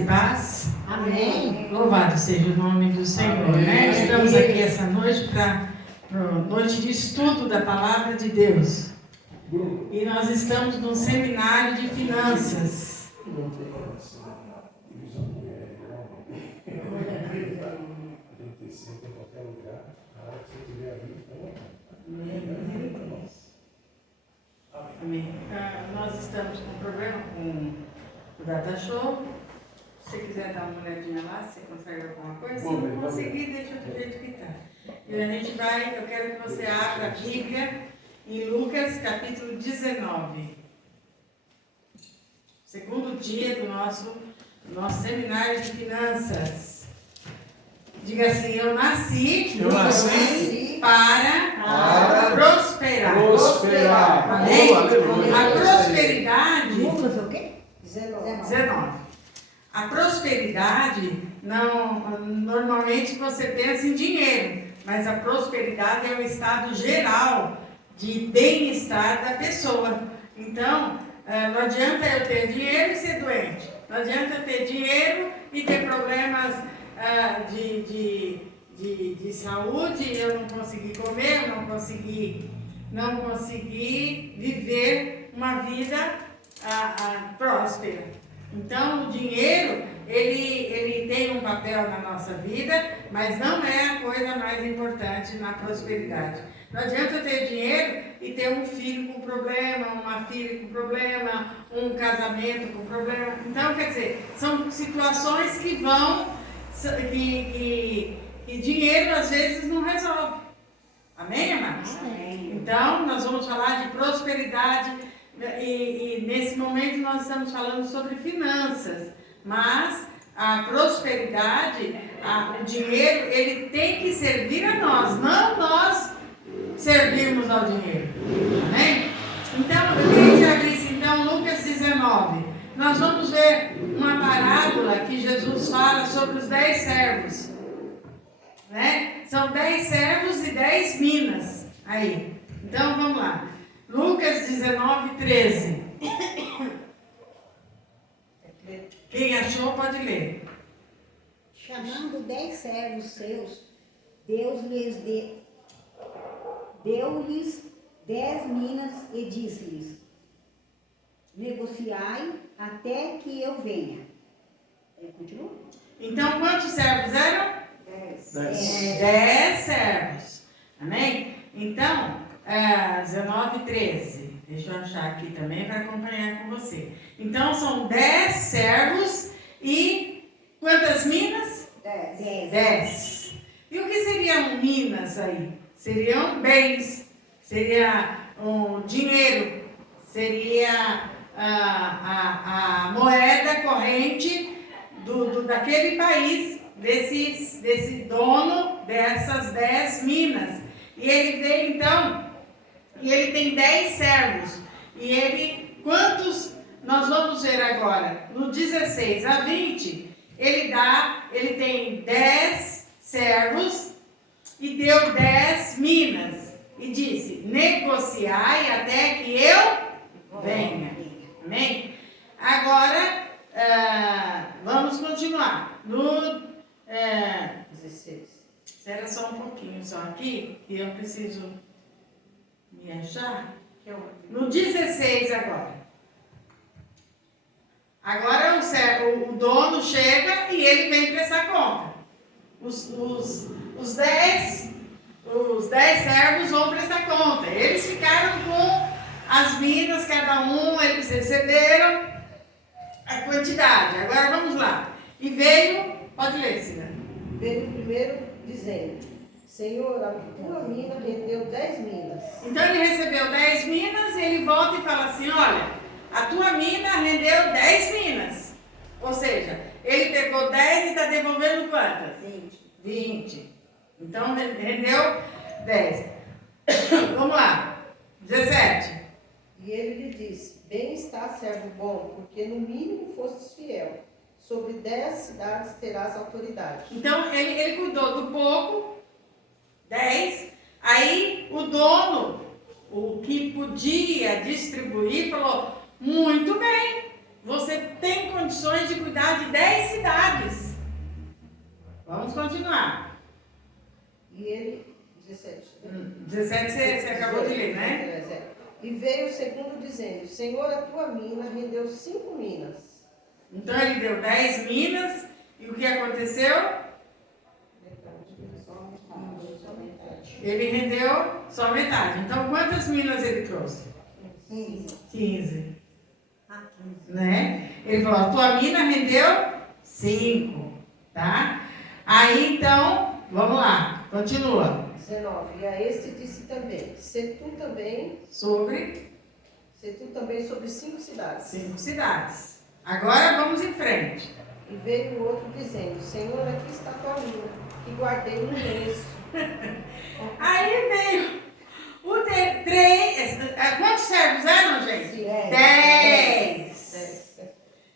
e paz. Amém. Louvado seja o nome do Senhor. Né? Estamos aqui essa noite para noite de estudo da Palavra de Deus. E nós estamos num seminário de finanças. Amém. Nós estamos com problema com o Data Show. Se você quiser dar uma olhadinha lá, se você consegue alguma coisa. Se não conseguir, deixa do jeito que está. E a gente vai, eu quero que você abra a Bíblia em Lucas capítulo 19. Segundo dia do nosso seminário de finanças. Diga assim, eu nasci para prosperar. Amém? A prosperidade... Lucas o quê? 19. A prosperidade, normalmente você pensa em dinheiro, mas a prosperidade é o estado geral de bem-estar da pessoa. Então, não adianta eu ter dinheiro e ser doente. Não adianta eu ter dinheiro e ter problemas de saúde, eu não conseguir comer, não conseguir viver uma vida próspera. Então, o dinheiro, ele tem um papel na nossa vida, mas não é a coisa mais importante na prosperidade. Não adianta eu ter dinheiro e ter um filho com problema, uma filha com problema, um casamento com problema. Então, quer dizer, são situações que dinheiro às vezes não resolve. Amém, amados? Amém. Então, nós vamos falar de prosperidade e nesse momento nós estamos falando sobre finanças. Mas a prosperidade, o dinheiro, ele tem que servir a nós, não nós servirmos ao dinheiro. Amém? Então, eu queria que abrisse então Lucas 19. Nós vamos ver uma parábola que Jesus fala sobre os 10 servos. Né? São 10 servos e 10 minas. Aí. Então, vamos lá. Lucas 19, 13. Quem achou pode ler. Chamando 10 servos seus, deu-lhes 10 minas e disse-lhes: negociai até que eu venha. Continua? Então, quantos servos eram? 10 servos. Amém? Então, 19, 13. Deixa eu achar aqui também para acompanhar com você. Então, são 10 servos e quantas minas? 10. E o que seriam minas aí? Seriam bens, seria dinheiro, seria a moeda corrente daquele país, desse dono dessas 10 minas. E ele veio então, e ele tem 10 servos. E quantos nós vamos ver agora? No 16 a 20, ele tem 10 servos e deu 10 minas. E disse, negociai até que eu venha. Amém? Agora, vamos continuar. No 16. Espera só um pouquinho só aqui, que eu preciso me achar. No 16 agora. Agora o dono chega e ele vem prestar conta. Os 10 servos vão prestar conta. Eles ficaram com as minas, cada um, eles receberam a quantidade. Agora vamos lá. E veio, pode ler, Cida. Veio primeiro dizendo: Senhor, a tua mina rendeu 10 minas. Então ele recebeu 10 minas e ele volta e fala assim: olha, a tua mina rendeu 10 minas. Ou seja, ele pegou 10 e está devolvendo quantas? 20. Então rendeu 10. Vamos lá. 17. E ele lhe disse: bem está, servo bom, porque no mínimo fostes fiel. Sobre 10 cidades terás autoridade. Então ele cuidou do pouco, 10. Aí o dono, o que podia distribuir, falou: muito bem, você tem condições de cuidar de 10 cidades. 17 você acabou de ler, né? E veio o segundo dizendo, Senhor, a tua mina rendeu 5 minas. Então ele deu 10 minas, e o que aconteceu? Ele rendeu só metade. Então quantas minas ele trouxe? 15. Né? Ele falou, a tua mina rendeu 5, tá? Aí então, vamos lá, continua. 19. E a este disse também, se tu também sobre 5 cidades. 5 cidades. Agora vamos em frente. E veio o outro dizendo, Senhor, aqui está a tua mina, que guardei no lenço. Aí veio o 3. Quantos servos eram, gente? 10.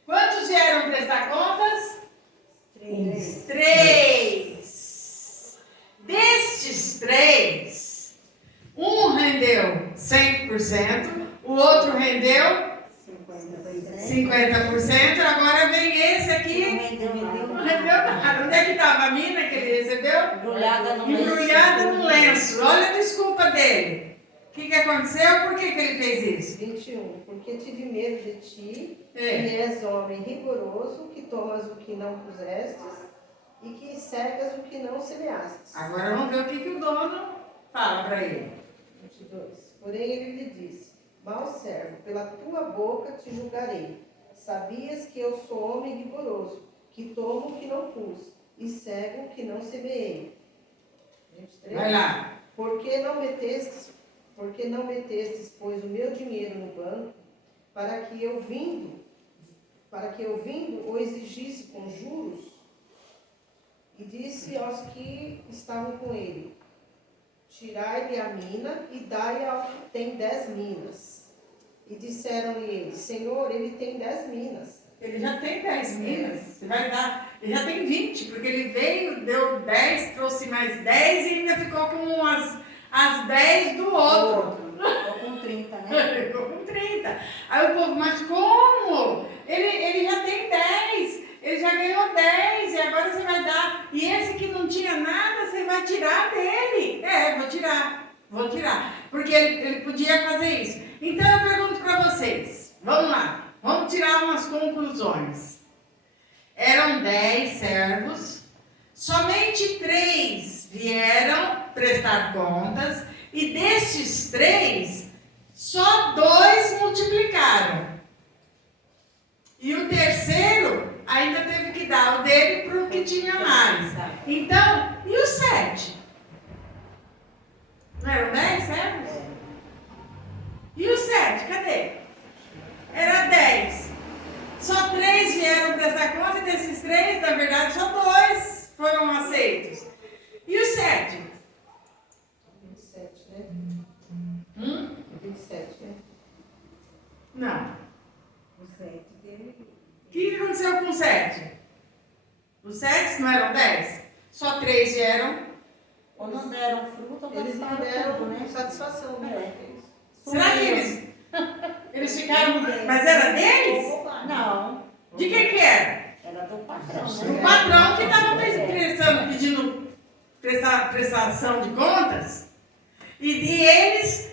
Quantos vieram prestar contas? 3. Destes 3, um rendeu 100%, o outro rendeu 50%, agora vem esse aqui, não rendeu nada. Onde é que estava a mina que ele recebeu? Embrulhada no lenço. Olha a desculpa dele. O que aconteceu? Por que ele fez isso? 21. Porque tive medo de ti, É. que és homem rigoroso, que tomas o que não pusestes, e que cegas o que não semeastes. Agora vamos ver o que o dono fala para ele. 22. Porém ele lhe disse, mau servo, pela tua boca te julgarei. Sabias que eu sou homem rigoroso, que tomo o que não pus, e cego o que não semeei. 23. Vai lá. Por que não metestes, pois, o meu dinheiro no banco, para que eu vindo o exigisse com juros? E disse aos que estavam com ele, tirai-lhe a mina e dai ao que tem 10 minas. E disseram-lhe eles, Senhor, ele tem 10 minas. Ele já tem 10 minas. Você vai dar. Ele já tem 20, porque ele veio, deu 10, trouxe mais 10 e ainda ficou com as 10 do outro. Ficou com 30, né? Ficou com 30. Aí o povo, mas como? Ele já tem 10. Ele já ganhou 10 e agora você vai dar. E esse que não tinha nada, você vai tirar dele. Vou tirar. Porque ele podia fazer isso. Então eu pergunto para vocês. Vamos lá. Vamos tirar umas conclusões. Eram 10 servos. Somente 3 vieram prestar contas. E destes 3, só 2 multiplicaram. E o terceiro ainda teve que dar o dele para o que tinha mais. Então, e os 7? Não eram 10 servos? E os 7, cadê? Era 10. Só 3 vieram prestar conta, e desses 3, na verdade, só 2 foram aceitos. E os 7? 27, né? 27, né? Não. O 7 dele. O que aconteceu com o 7? Os 7 não eram 10? Só 3 vieram. Ou não deram fruto, ou Eles não gastaram deram tudo, né? satisfação, né? Será que eles ficaram... Mas era deles? Não. De quem que era? Era do patrão, O né? patrão que estava pedindo prestação de contas. E eles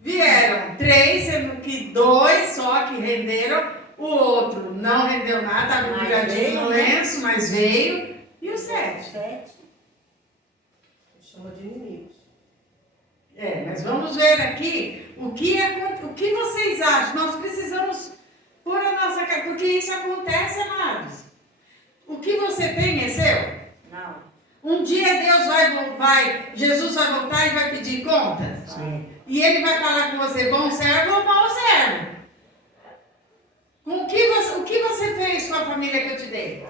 vieram 3, sendo que 2 só que renderam. O outro não rendeu nada, estava embrulhadinho no lenço, mas veio. E o 7? 7. Chama de inimigos. Mas vamos ver aqui o que vocês acham. Nós precisamos pôr a nossa cara, porque isso acontece, amados. O que você tem é seu? Não. Um dia Jesus vai voltar e vai pedir contas. E ele vai falar com você, bom servo ou mau servo. O que você fez com a família que eu te dei?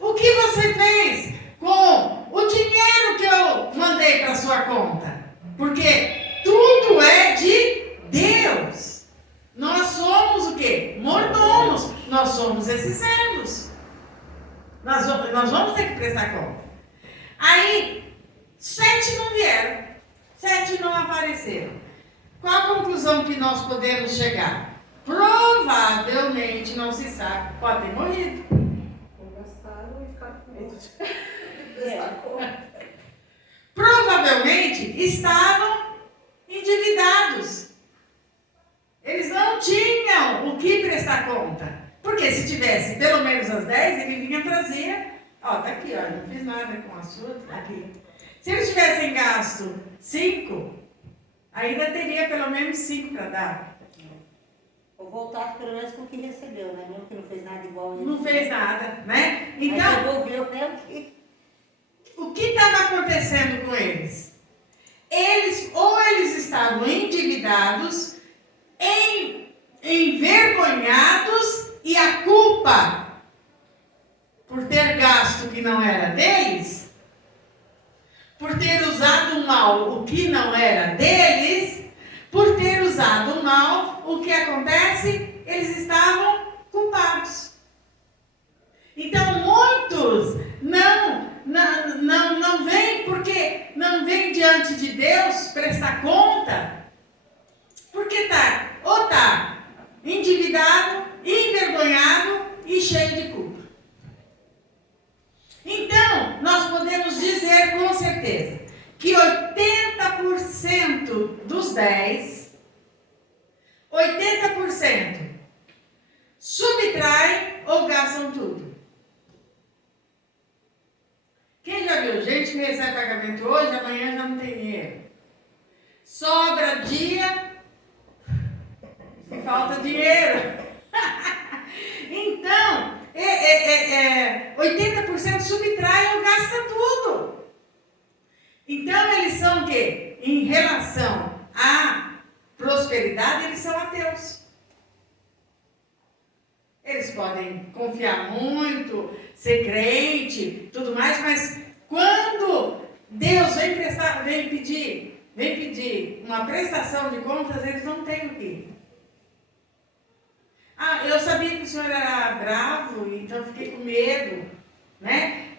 O que você fez com o dinheiro que eu mandei para sua conta? Porque tudo é de Deus. Nós somos o quê? Mordomos. Nós somos esses servos. Nós vamos ter que prestar conta. Aí, 7 não vieram. 7 não apareceram. Qual a conclusão que nós podemos chegar? Provavelmente, não se sabe, pode ter morrido. Ou gastaram e ficaram com medo de prestar conta. provavelmente estavam endividados. Eles não tinham o que prestar conta. Porque se tivesse pelo menos as 10, ele vinha trazer. Ó, tá aqui, ó, não fiz nada com a sua, tá aqui. Se eles tivessem gasto 5, ainda teria pelo menos 5 para dar. Ou voltar pelo menos com o que recebeu, né? Mesmo que não fez nada igual a ele. Não fez nada, né? Mas Então, devolveu mesmo que... o que estava acontecendo com eles? Eles estavam endividados, envergonhados, e a culpa por ter gasto que não era deles, por ter usado mal o que não era deles, por ter usado mal, o que acontece? Eles estavam culpados. Então, muitos não vêm, porque não vêm diante de Deus prestar conta, porque está endividado, envergonhado e cheio de culpa. Então, nós podemos dizer com certeza que 80% dos 10, 80% subtraem ou gastam tudo. Quem já viu gente que recebe pagamento hoje, amanhã já não tem dinheiro? Sobra dia e falta dinheiro. Então, 80% subtrai ou gasta tudo. Então, eles são o quê? Em relação à prosperidade, eles são ateus. Eles podem confiar muito, ser crente, tudo mais, mas quando Deus vem pedir uma prestação de contas, eles não têm o quê? Ah, eu sabia que o senhor era bravo, então fiquei com medo, né?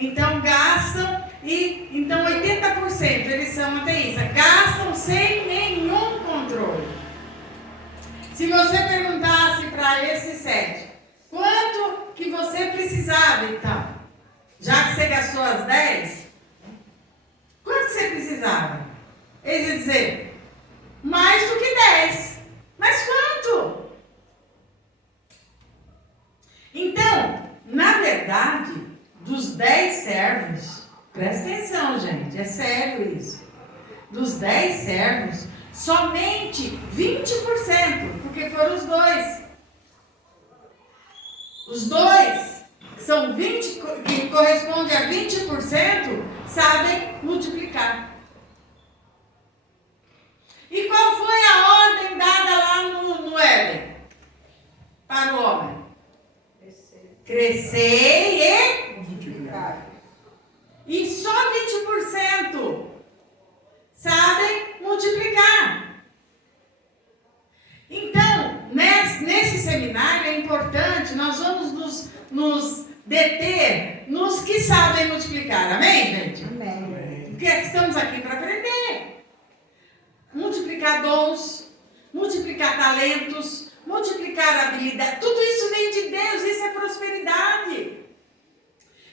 Então gastam, então 80% eles são ateístas, gastam sem nenhum controle. Se você perguntasse para esses 7, quanto que você precisava então? Já que você gastou as 10, quanto você precisava? Eles iam dizer, mais do que 10. Mas quanto? Então, na verdade, dos 10 servos, presta atenção, gente, é sério isso. Dos 10 servos, somente 20%, porque foram os 2. Os 2, são 20, que corresponde a 20%, sabem multiplicar. E qual foi a ordem dada lá no Éden? Para o homem? Crescer e multiplicar. E só 20% sabem multiplicar. Então, nesse seminário é importante, nós vamos nos deter nos que sabem multiplicar. Amém, gente? Amém. Porque estamos aqui para aprender. Multiplicar dons, multiplicar talentos, multiplicar habilidade. Tudo isso vem de Deus, isso é prosperidade.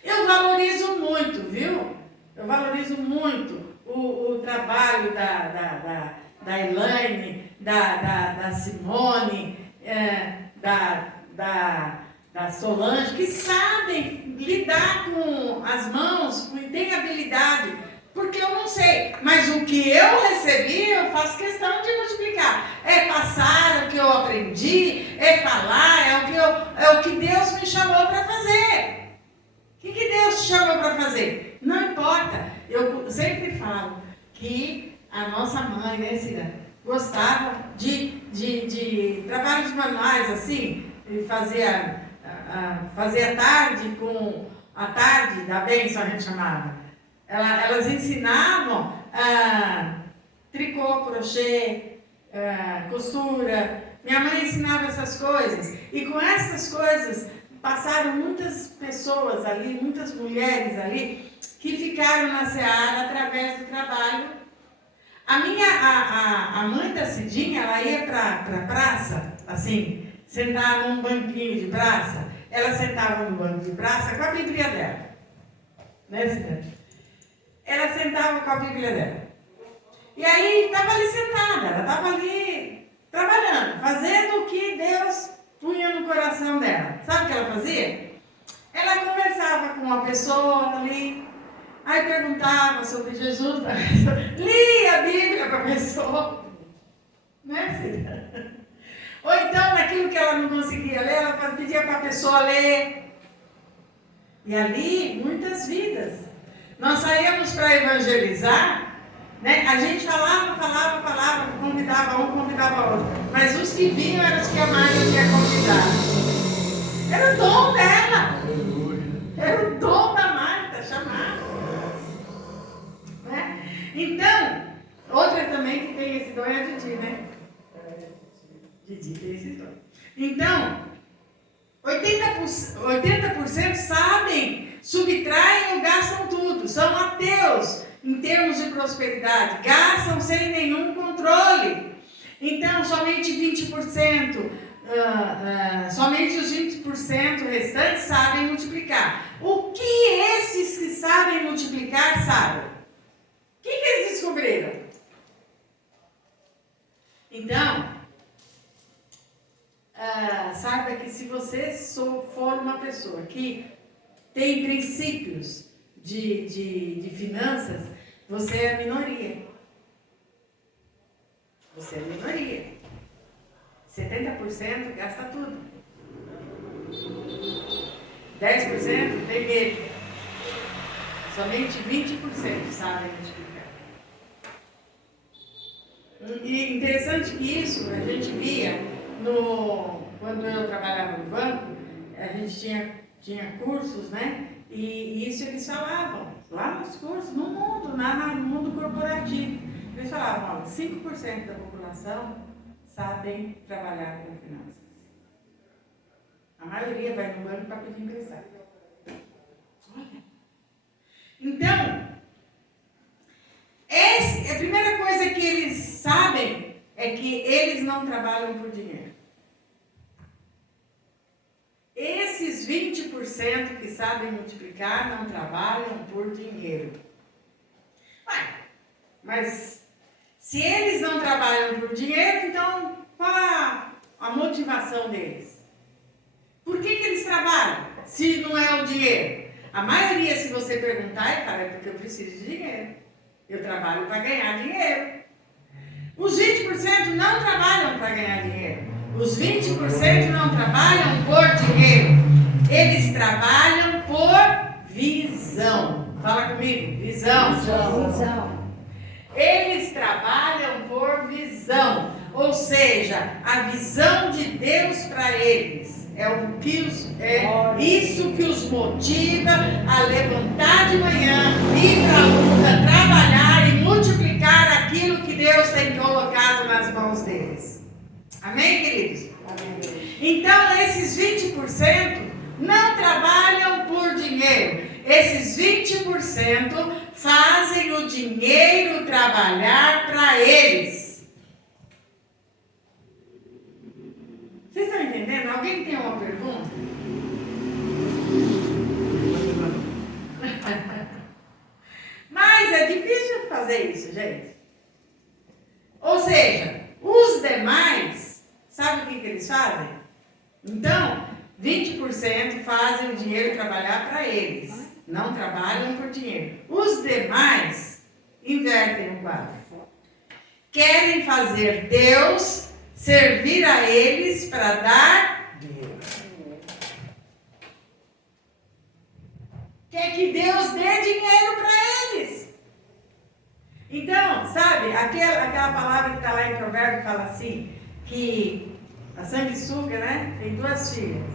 Eu valorizo muito, viu? Eu valorizo muito o trabalho da Elaine, da Simone, da Solange, que sabem lidar com as mãos, e têm habilidade, porque eu não sei, mas o que eu recebi, eu faço questão de multiplicar. É passar o que eu aprendi, é falar, é o que Deus me chamou para fazer. O que Deus te chamou para fazer? Não importa. Eu sempre falo que a nossa mãe, né, Cira, gostava de trabalhos manuais, assim, fazia tarde a tarde da bênção, a gente chamava. Elas ensinavam tricô, crochê, costura. Minha mãe ensinava essas coisas. E com essas coisas passaram muitas pessoas ali, muitas mulheres ali, que ficaram na seara através do trabalho. A mãe da Cidinha, ela ia para a praça, assim, sentar num banquinho de praça. Ela sentava no banco de praça com a Bíblia dela. Né, Cidinha? Ela ela sentava com a Bíblia dela. E aí estava ali sentada, ela estava ali trabalhando, fazendo o que Deus punha no coração dela. Sabe o que ela fazia? Ela conversava com uma pessoa ali, aí perguntava sobre Jesus, lia a Bíblia para a pessoa. Né, filha? Ou então, naquilo que ela não conseguia ler, ela pedia para a pessoa ler. E ali, muitas vidas. Nós saíamos para evangelizar, né? A gente falava, convidava um, convidava outro. Mas os que vinham eram os que a Maria tinha convidado. Era o dom dela. Era o dom da Marta, chamar. Né? Então, outra também que tem esse dom é a Didi, né? Didi tem esse dom. Então, 80% sabem, subtraem ou gastam tudo. São ateus em termos de prosperidade. Gastam sem nenhum controle. Então, somente 20%, somente os 20% restantes sabem multiplicar. O que esses que sabem multiplicar sabem? O que eles descobriram? Então, saiba que se você for uma pessoa que tem princípios de finanças, você é a minoria. Você é a minoria. 70% gasta tudo. 10% tem medo. Somente 20% sabem multiplicar. E interessante que isso a gente via quando eu trabalhava no banco, a gente tinha cursos, né? E isso eles falavam lá nos cursos, no mundo corporativo. Eles falavam, olha, 5% da população sabem trabalhar com finanças. A maioria vai no banco para pedir emprestado. Olha. Então, a primeira coisa que eles sabem é que eles não trabalham por dinheiro. Esses 20% que sabem multiplicar não trabalham por dinheiro. Mas se eles não trabalham por dinheiro, então qual a motivação deles? Por que eles trabalham, se não é o dinheiro? A maioria, se você perguntar, fala, é porque eu preciso de dinheiro. Eu trabalho para ganhar dinheiro. Os 20% não trabalham para ganhar dinheiro. Os 20% não trabalham por dinheiro. Eles trabalham por visão. Fala comigo, visão. Visão. Eles trabalham por visão. Ou seja, a visão de Deus para eles. É isso que os motiva a levantar de manhã, ir para a luta, trabalhar e multiplicar aquilo que Deus tem colocado nas mãos deles. Amém, queridos? Amém. Então, esses 20% não trabalham por dinheiro. Esses 20% fazem o dinheiro trabalhar para eles. Vocês estão entendendo? Alguém tem uma pergunta? Mas é difícil fazer isso, gente. Ou seja, os demais, sabe o que eles fazem? Então, 20% fazem o dinheiro trabalhar para eles. Não trabalham por dinheiro. Os demais invertem o quadro. Querem fazer Deus servir a eles para dar dinheiro. Quer que Deus dê dinheiro para eles. Então, sabe, aquela palavra que está lá em Provérbios fala assim, que a sanguessuga, né, tem duas filhas.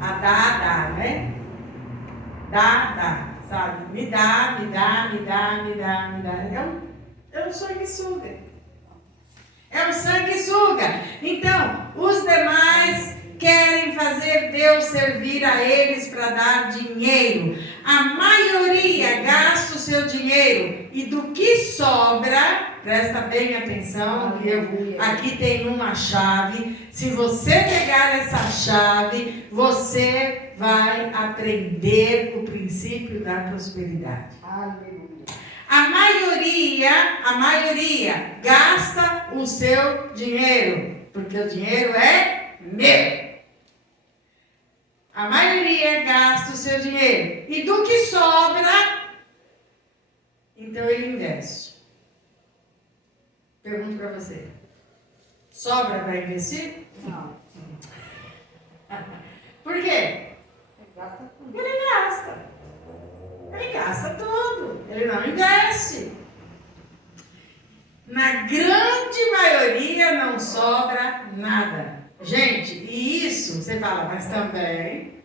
A dá, né? Dá, sabe? Me dá. É um sanguessuga. É um sanguessuga. Então, os demais querem fazer Deus servir a eles para dar dinheiro. A maioria gasta o seu dinheiro e do que sobra, presta bem atenção, que aqui tem uma chave. Se você pegar essa chave, você vai aprender o princípio da prosperidade. Aleluia. A maioria gasta o seu dinheiro, porque o dinheiro é meu. A maioria gasta o seu dinheiro. E do que sobra, então ele investe. Pergunto para você. Sobra para investir? Não. Por quê? Gasta tudo. Ele gasta. Ele gasta tudo. Ele não investe. Na grande maioria não sobra nada. Gente, e isso, você fala, mas também,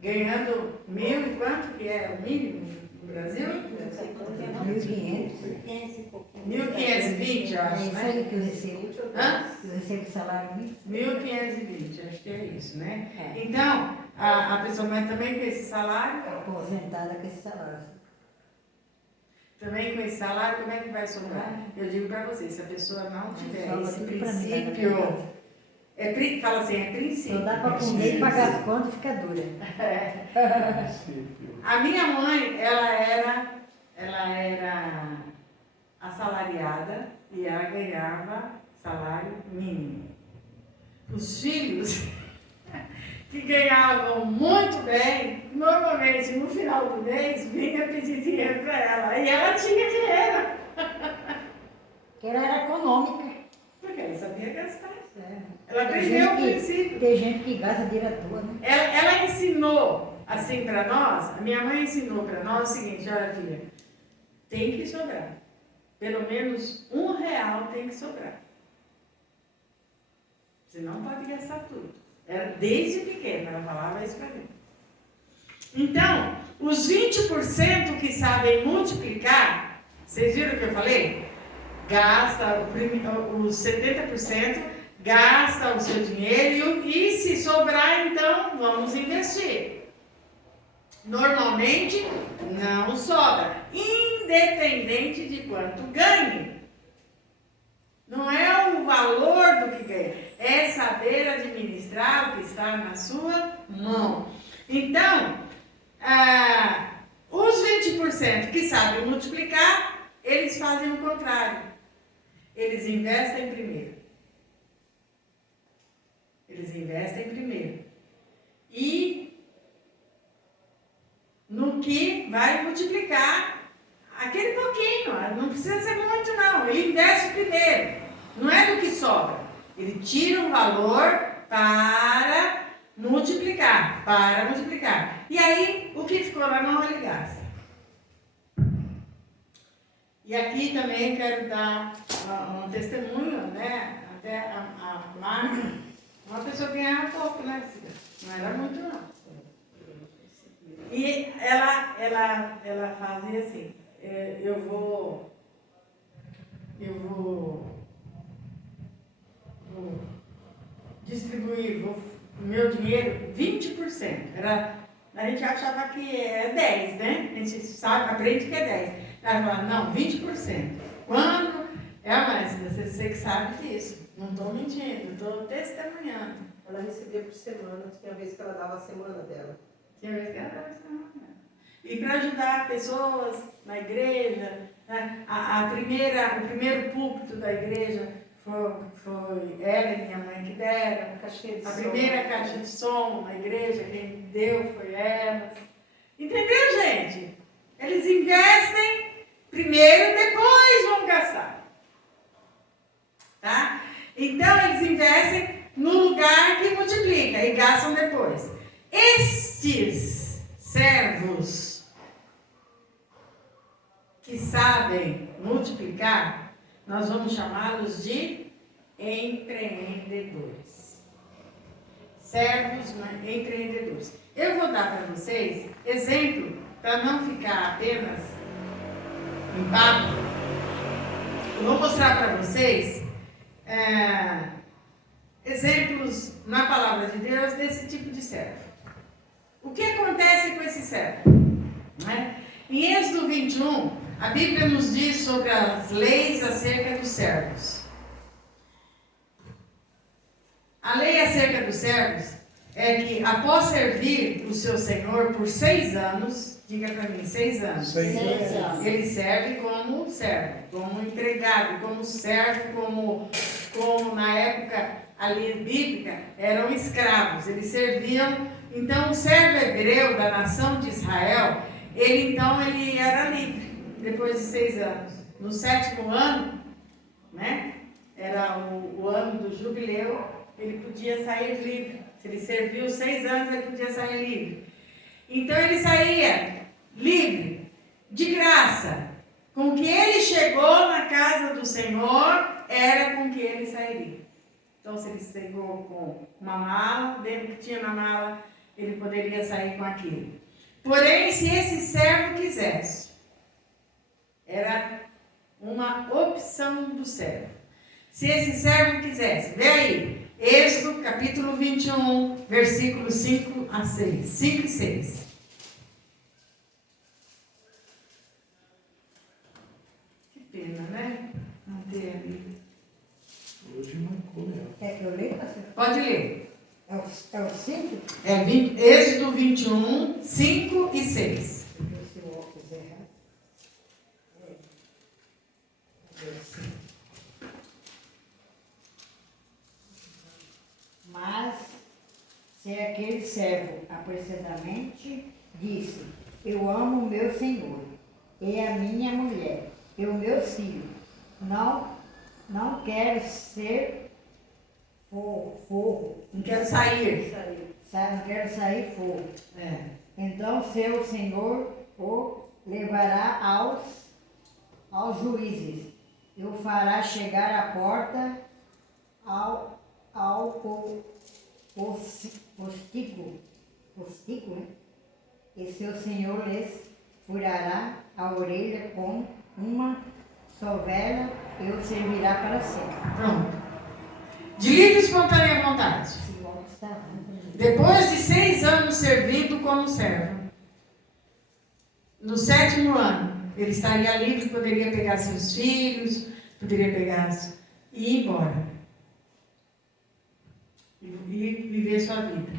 ganhando 1.000 e quanto que é o mínimo no Brasil? 1.500 e pouquinho. 1.520, eu acho, É isso né? aí que eu recebo. Hã? Eu recebo salário mínimo. 1.520, acho que é isso, né? É. Então, a pessoa mas também com esse salário, Aposentada com esse salário. também com esse salário, como é que vai sobrar? Eu digo para você, se a pessoa não tiver Sobra esse tudo pra mim, lá na minha princípio, casa. fala assim, é princípio. Só dá para comer e pagar as contas, fica dura. A minha mãe, ela era assalariada e ela ganhava salário mínimo. Os filhos que ganhavam muito bem, normalmente no final do mês vinha pedir dinheiro para ela. E ela tinha dinheiro, Porque ela era econômica. porque ela sabia gastar. É. Ela Tem aprendeu o gente que- princípio. Tem gente que gasta dinheiro à toa, né? Ela ensinou assim para nós, a minha mãe ensinou para nós o seguinte, olha filha, tem que sobrar. Pelo menos R$1 tem que sobrar. Você não pode gastar tudo. Ela, desde pequena, ela falava isso para mim. Então, os 20% que sabem multiplicar, vocês viram o que eu falei? Gasta, os 70% gasta o seu dinheiro e se sobrar, então, vamos investir. Normalmente, não sobra, independente de quanto ganhe. Não é o valor do que ganha, é saber administrar o que está na sua mão. Então, os 20% que sabem multiplicar, eles fazem o contrário. Eles investem primeiro. Eles investem primeiro. E no que vai multiplicar aquele pouquinho, não precisa ser muito não, ele investe primeiro, não é do que sobra, ele tira um valor para multiplicar, e aí o que ficou na mão ele gasta. E aqui também quero dar um testemunho, né, até a Marta, uma pessoa que ganhava pouco, né, não era muito não. E ela fazia assim, eu vou distribuir o meu dinheiro 20%. A gente achava que é 10, né? A gente sabe, aprende que é 10. Ela falava, não, 20%. Quando? Mas você que sabe disso. Não estou mentindo, estou testemunhando. Ela recebia por semana, tinha vez que ela dava a semana dela. Tinha vez que ela dava a semana dela. E para ajudar pessoas na igreja, né? O primeiro púlpito da igreja foi ela e minha mãe que deram. A primeira caixa de som na igreja, quem deu foi elas. Entendeu, gente? Eles investem primeiro, depois vão gastar. Tá? Então, eles investem no lugar que multiplica e gastam depois. Estes servos que sabem multiplicar, nós vamos chamá-los de empreendedores. Servos empreendedores. Eu vou dar para vocês exemplo, para não ficar apenas em papo. Eu vou mostrar para vocês exemplos na palavra de Deus desse tipo de servo. O que acontece com esse servo? Né? Em Êxodo 21, a Bíblia nos diz sobre as leis acerca dos servos. A lei acerca dos servos, é que após servir o seu senhor por 6 anos, diga para mim, 6 anos. 6 anos. Ele serve como servo, como empregado, como servo, como na época ali bíblica, eram escravos, eles serviam. Então, o servo hebreu da nação de Israel, ele era livre, depois de 6 anos. No 7º ano, né, era o ano do jubileu, ele podia sair livre. Se ele serviu 6 anos, ele podia sair livre. Então, ele saía livre, de graça. Com que ele chegou na casa do Senhor, era com que ele sairia. Então, se ele chegou com uma mala, dentro que tinha na mala, ele poderia sair com aquilo. Porém, se esse servo quisesse, era uma opção do servo. Se esse servo quisesse, vê aí, Êxodo capítulo 21, versículos 5 a 6. 5 e 6. Que pena, né? Não ter ali. Hoje marcou, né? Quer que eu leia, pastor? Pode ler. É o 5? Êxodo 21, 5 e 6. Porque o seu óculos é errado. É o 5. Mas, se aquele servo apressadamente disse: eu amo o meu senhor, e a minha mulher, e o meu filho, não quero ser forro, Não quero sair. não quero sair forro. Então seu senhor o levará aos juízes, e o fará chegar à porta ao postíbulo, né? E seu senhor lhes furará a orelha com uma sovela e o servirá para sempre. Pronto. De livre e espontânea vontade. Esse óculos está ruim. Depois de 6 anos servindo como servo, no 7º ano, ele estaria livre, poderia pegar seus filhos, poderia pegar e ir embora. E viver sua vida.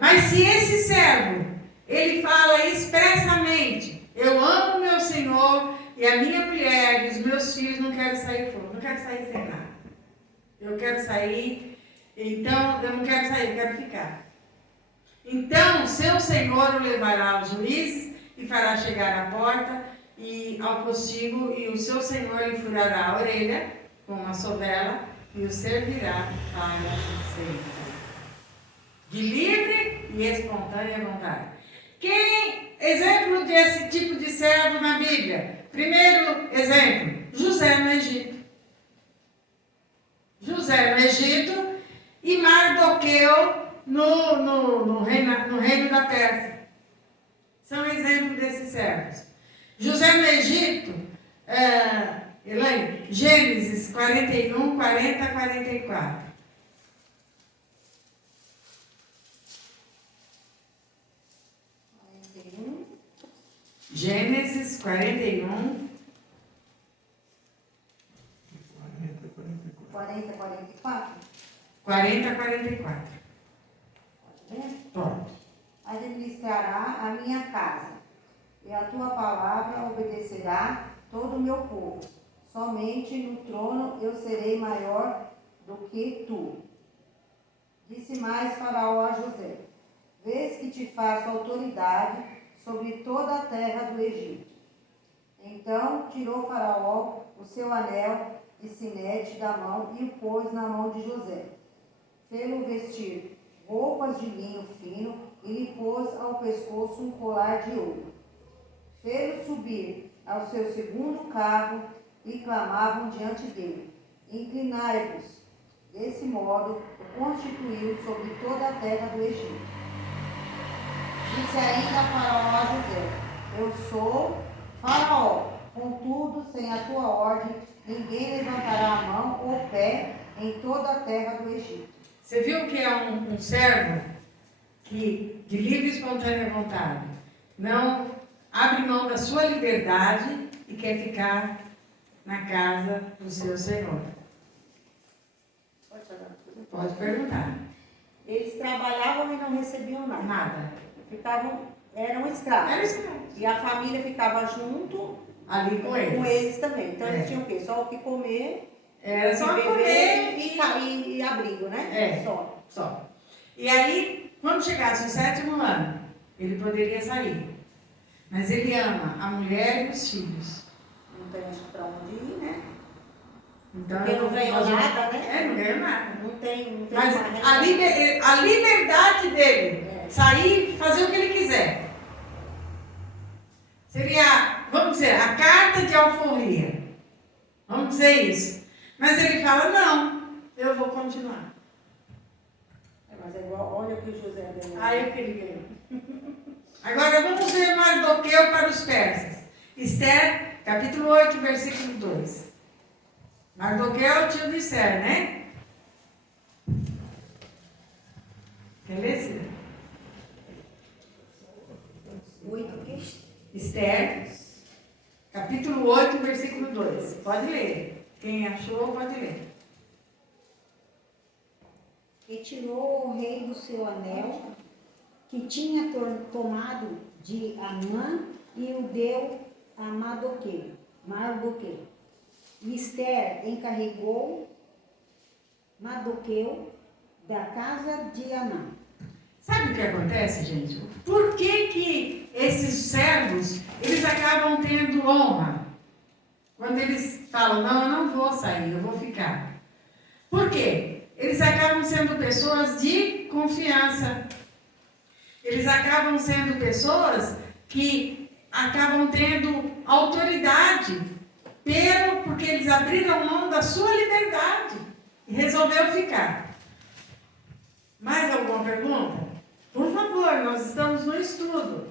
Mas se esse servo, ele fala expressamente: eu amo meu Senhor e a minha mulher e os meus filhos, não quero sair fora, não quero sair sem nada. Eu quero sair, então eu não quero sair, eu quero ficar. Então, seu Senhor o levará aos juízes e fará chegar à porta e ao postigo, e o seu Senhor lhe furará a orelha com uma sovela e o servirá para sempre. De livre e espontânea vontade. Exemplo desse tipo de servo na Bíblia? Primeiro exemplo, José no Egito. José no Egito e Mardoqueu no reino da Pérsia. São exemplos desses servos. José no Egito, Elaine, Gênesis 41, 40, 44. Gênesis 41, 40, 44? 40 a 44. Pode ler? Pronto. Administrará a minha casa, e a tua palavra obedecerá todo o meu povo. Somente no trono eu serei maior do que tu. Disse mais Faraó a José: vês que te faço autoridade sobre toda a terra do Egito. Então tirou Faraó o seu anel de sinete da mão e o pôs na mão de José. Fê-lo vestir roupas de linho fino e lhe pôs ao pescoço um colar de ouro. Fê-lo subir ao seu segundo carro e clamavam diante dele: inclinai-vos. Desse modo o constituiu sobre toda a terra do Egito. Disse ainda Faraó a José: eu sou Faraó, contudo, sem a tua ordem, ninguém levantará a mão ou pé em toda a terra do Egito. Você viu que é um servo que, de livre e espontânea vontade, não abre mão da sua liberdade e quer ficar na casa do seu Senhor. Pode falar tudo? Pode perguntar. eles trabalhavam e não recebiam nada. Nada. Eram escravos. Era isso. E a família ficava junto Ali com eles. com eles também. Então É. eles tinham o quê? Só o que comer, Era só beber comer e abrigo, né? É. Só. E aí, quando chegasse o 7º ano, ele poderia sair. Mas ele ama a mulher e os filhos. Não tem pra onde ir, né? Então, Porque não ganhou nada, né? É, não ganhou nada. Não tem Mas uma a liberdade dele, É. sair e fazer o que ele quiser. Seria, vamos dizer, a carta de alforria. Vamos dizer isso. Mas ele fala, não, eu vou continuar. Mas é igual, olha o que o José ganhou. Aí eu queria. Agora vamos ver Mardoqueu para os persas. Esther, capítulo 8, versículo 2. Mardoqueu é o tio de Esther, né? Quer ler, Cida? 8 que? Esther, capítulo 8, versículo 2. Pode ler. Quem achou, pode ler. Retirou o rei do seu anel, que tinha tomado de Amã, e o deu a Mardoqueu. E Esther encarregou Mardoqueu da casa de Amã. Sabe o que acontece, gente? Por que esses servos, eles acabam tendo honra? Quando eles falam, não, eu não vou sair, eu vou ficar. Por quê? Eles acabam sendo pessoas de confiança. Eles acabam sendo pessoas que acabam tendo autoridade, porque eles abriram mão da sua liberdade e resolveram ficar. Mais alguma pergunta? Por favor, nós estamos no estudo.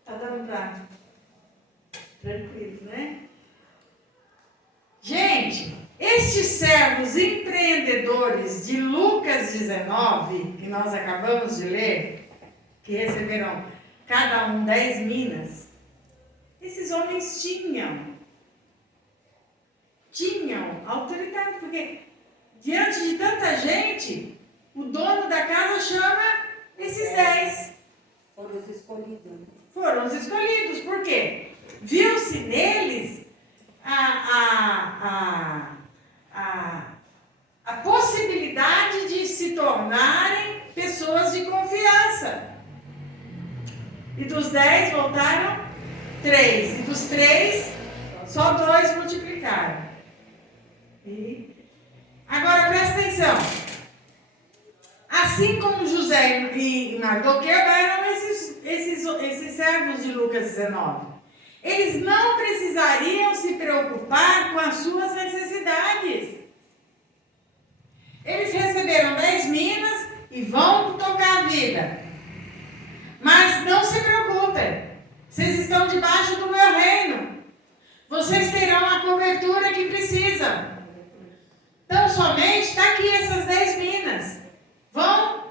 Está dando para... Tranquilo, né? Gente, estes servos empreendedores de Lucas 19, que nós acabamos de ler, que receberam cada um 10 minas, esses homens tinham autoridade, porque diante de tanta gente, o dono da casa chama esses 10. Foram os escolhidos. Foram os escolhidos, por quê? Viu-se neles a possibilidade de se tornarem pessoas de confiança. E dos 10 voltaram 3. E dos 3, só 2 multiplicaram. Agora presta atenção. Assim como José e Mardoqueu eram esses servos de Lucas 19. Eles não precisariam se preocupar com as suas necessidades. Eles receberam 10 minas e vão tocar a vida. Mas não se preocupem. Vocês estão debaixo do meu reino. Vocês terão a cobertura que precisam. Então, somente está aqui essas 10 minas. Vão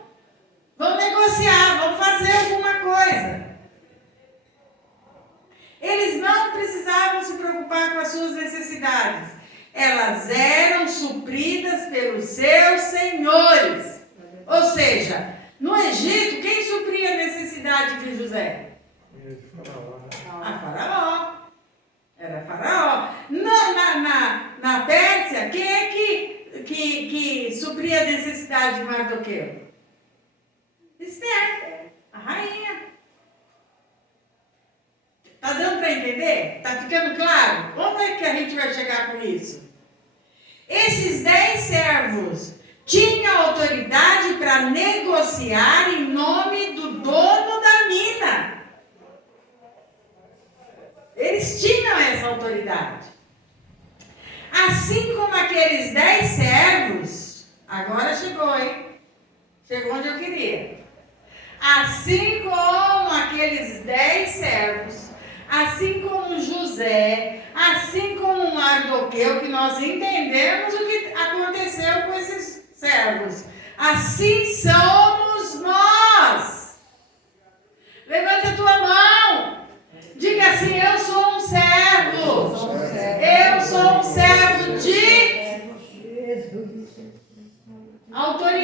negociar, vão fazer alguma coisa. Eles não precisavam se preocupar com as suas necessidades. Elas eram supridas pelos seus senhores. Ou seja, no Egito, quem supria a necessidade de José? A Faraó. Era Faraó. Na Pérsia, quem é que supria a necessidade de Mardoqueu? Esther, a rainha. Está dando para entender? Está ficando claro? Onde é que a gente vai chegar com isso? Esses 10 servos tinham autoridade para negociar em nome do dono da mina. Eles tinham essa autoridade. Assim como aqueles 10 servos, agora chegou, hein? Chegou onde eu queria. Assim como aqueles 10 servos, assim como José, assim como Mardoqueu, que nós entendemos o que aconteceu com esses servos, assim somos nós. Levanta a tua mão. Diga assim, eu sou um servo. Eu sou um servo de autoridade.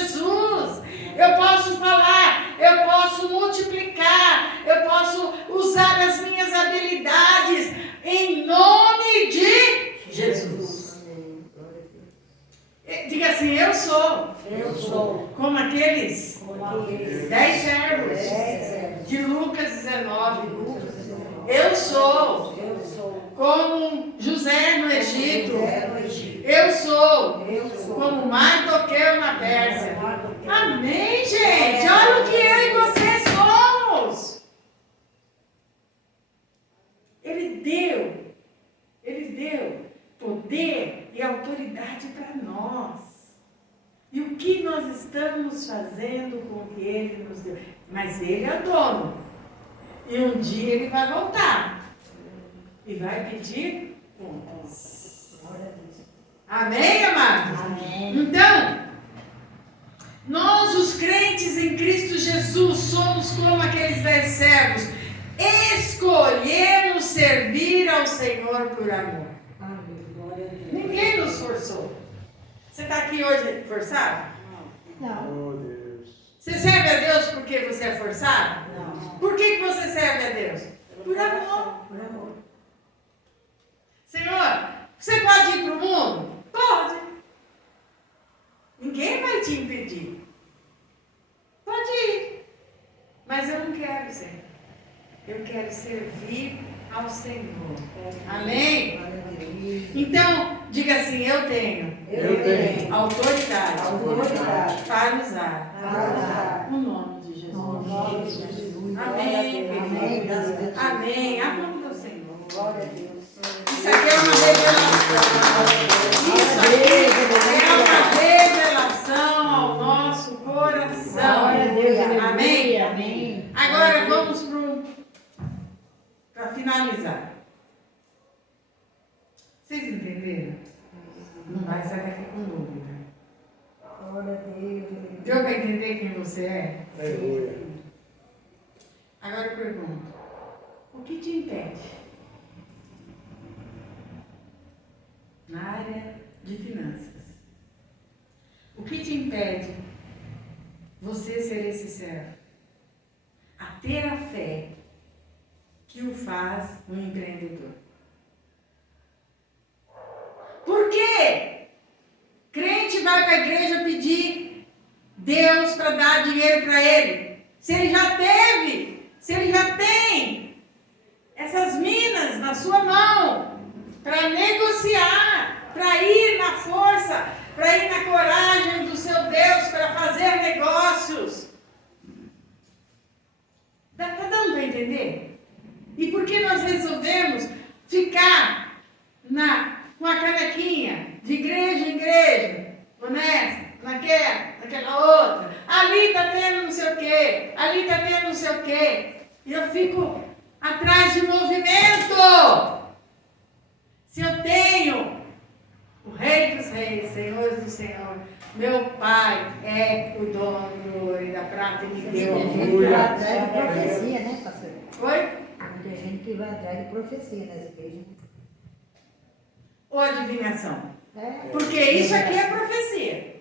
Jesus. Eu posso falar, eu posso multiplicar, eu posso usar as minhas habilidades em nome de Jesus. Diga assim, eu sou como aqueles 10 servos de Lucas 19. Eu sou como José no Egito. Eu sou como Mardoqueu na Pérsia. Amém, gente? Olha o que eu e você somos. Ele deu poder e autoridade para nós. E o que nós estamos fazendo com o que Ele nos deu? Mas Ele é o dono. E um dia Ele vai voltar. E vai pedir contas. Amém, amados? Amém. Então, nós, os crentes em Cristo Jesus, somos como aqueles 10 servos. Escolhemos servir ao Senhor por amor. Ninguém nos forçou. Você está aqui hoje forçado? Não. Oh, Deus. Você serve a Deus porque você é forçado? Não. Por que você serve a Deus? Por amor. Por amor. Senhor, você pode ir para o mundo? Pode. Ninguém vai te impedir. Pode ir. Mas eu não quero ser. Eu quero servir ao Senhor. Amém? Então, diga assim, eu tenho Eu tenho autoridade para usar Para o nome de Jesus. nome de Jesus. Amém, Amém. queridos. Amém. Aplauda o Senhor. Glória a Deus. Isso aqui é uma revelação. Isso aqui é uma revelação ao nosso coração. Glória a Deus, aleluia. Amém? Amém. Agora vamos para finalizar. Vocês entenderam? Não vai sair daqui com dúvida. Glória a Deus. Deu para entender quem você é? Aleluia. Agora eu pergunto: o que te impede? Na área de finanças. O que te impede você ser esse servo? A ter a fé que o faz um empreendedor. Por quê? Crente vai para a igreja pedir Deus para dar dinheiro para ele. Se ele já teve, se ele já tem essas minas na sua mão para negociar, para ir na força, para ir na coragem do seu Deus, para fazer negócios. Tá dando para entender? E por que nós resolvemos ficar com a canequinha de igreja em igreja, honesta, naquela outra, ali está tendo não sei o quê, ali está tendo não sei o quê, e eu fico atrás de movimento? Se eu tenho o Rei dos Reis, Senhor do Senhor, meu Pai é o dono do ouro e da prata e me deu Tem a gente que vida. vai atrás de profecia, né, pastor? Oi? Tem gente que vai atrás de profecia nas igrejas. Ou adivinhação? É. Porque isso aqui é profecia.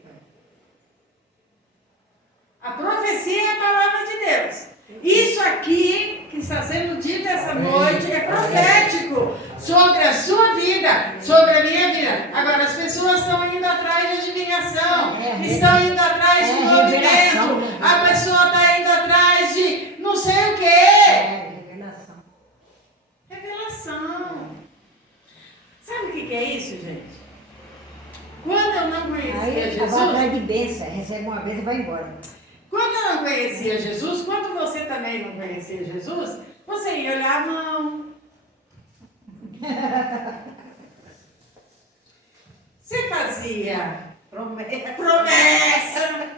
A profecia é a palavra de Deus. Isso aqui que está sendo dito essa noite é profético sobre a sua vida, sobre a minha vida. Agora, as pessoas estão indo atrás de adivinhação, estão indo atrás de revelação, movimento, né? a pessoa está indo atrás de não sei o quê. Revelação. Revelação. Sabe o que é isso, gente? Quando eu não conhecia Aí vai Jesus, atrás de bênção, recebe uma vez e vai embora. quando eu não conhecia Jesus, quando você também não conhecia Jesus, você ia olhar a mão. Você fazia promessa.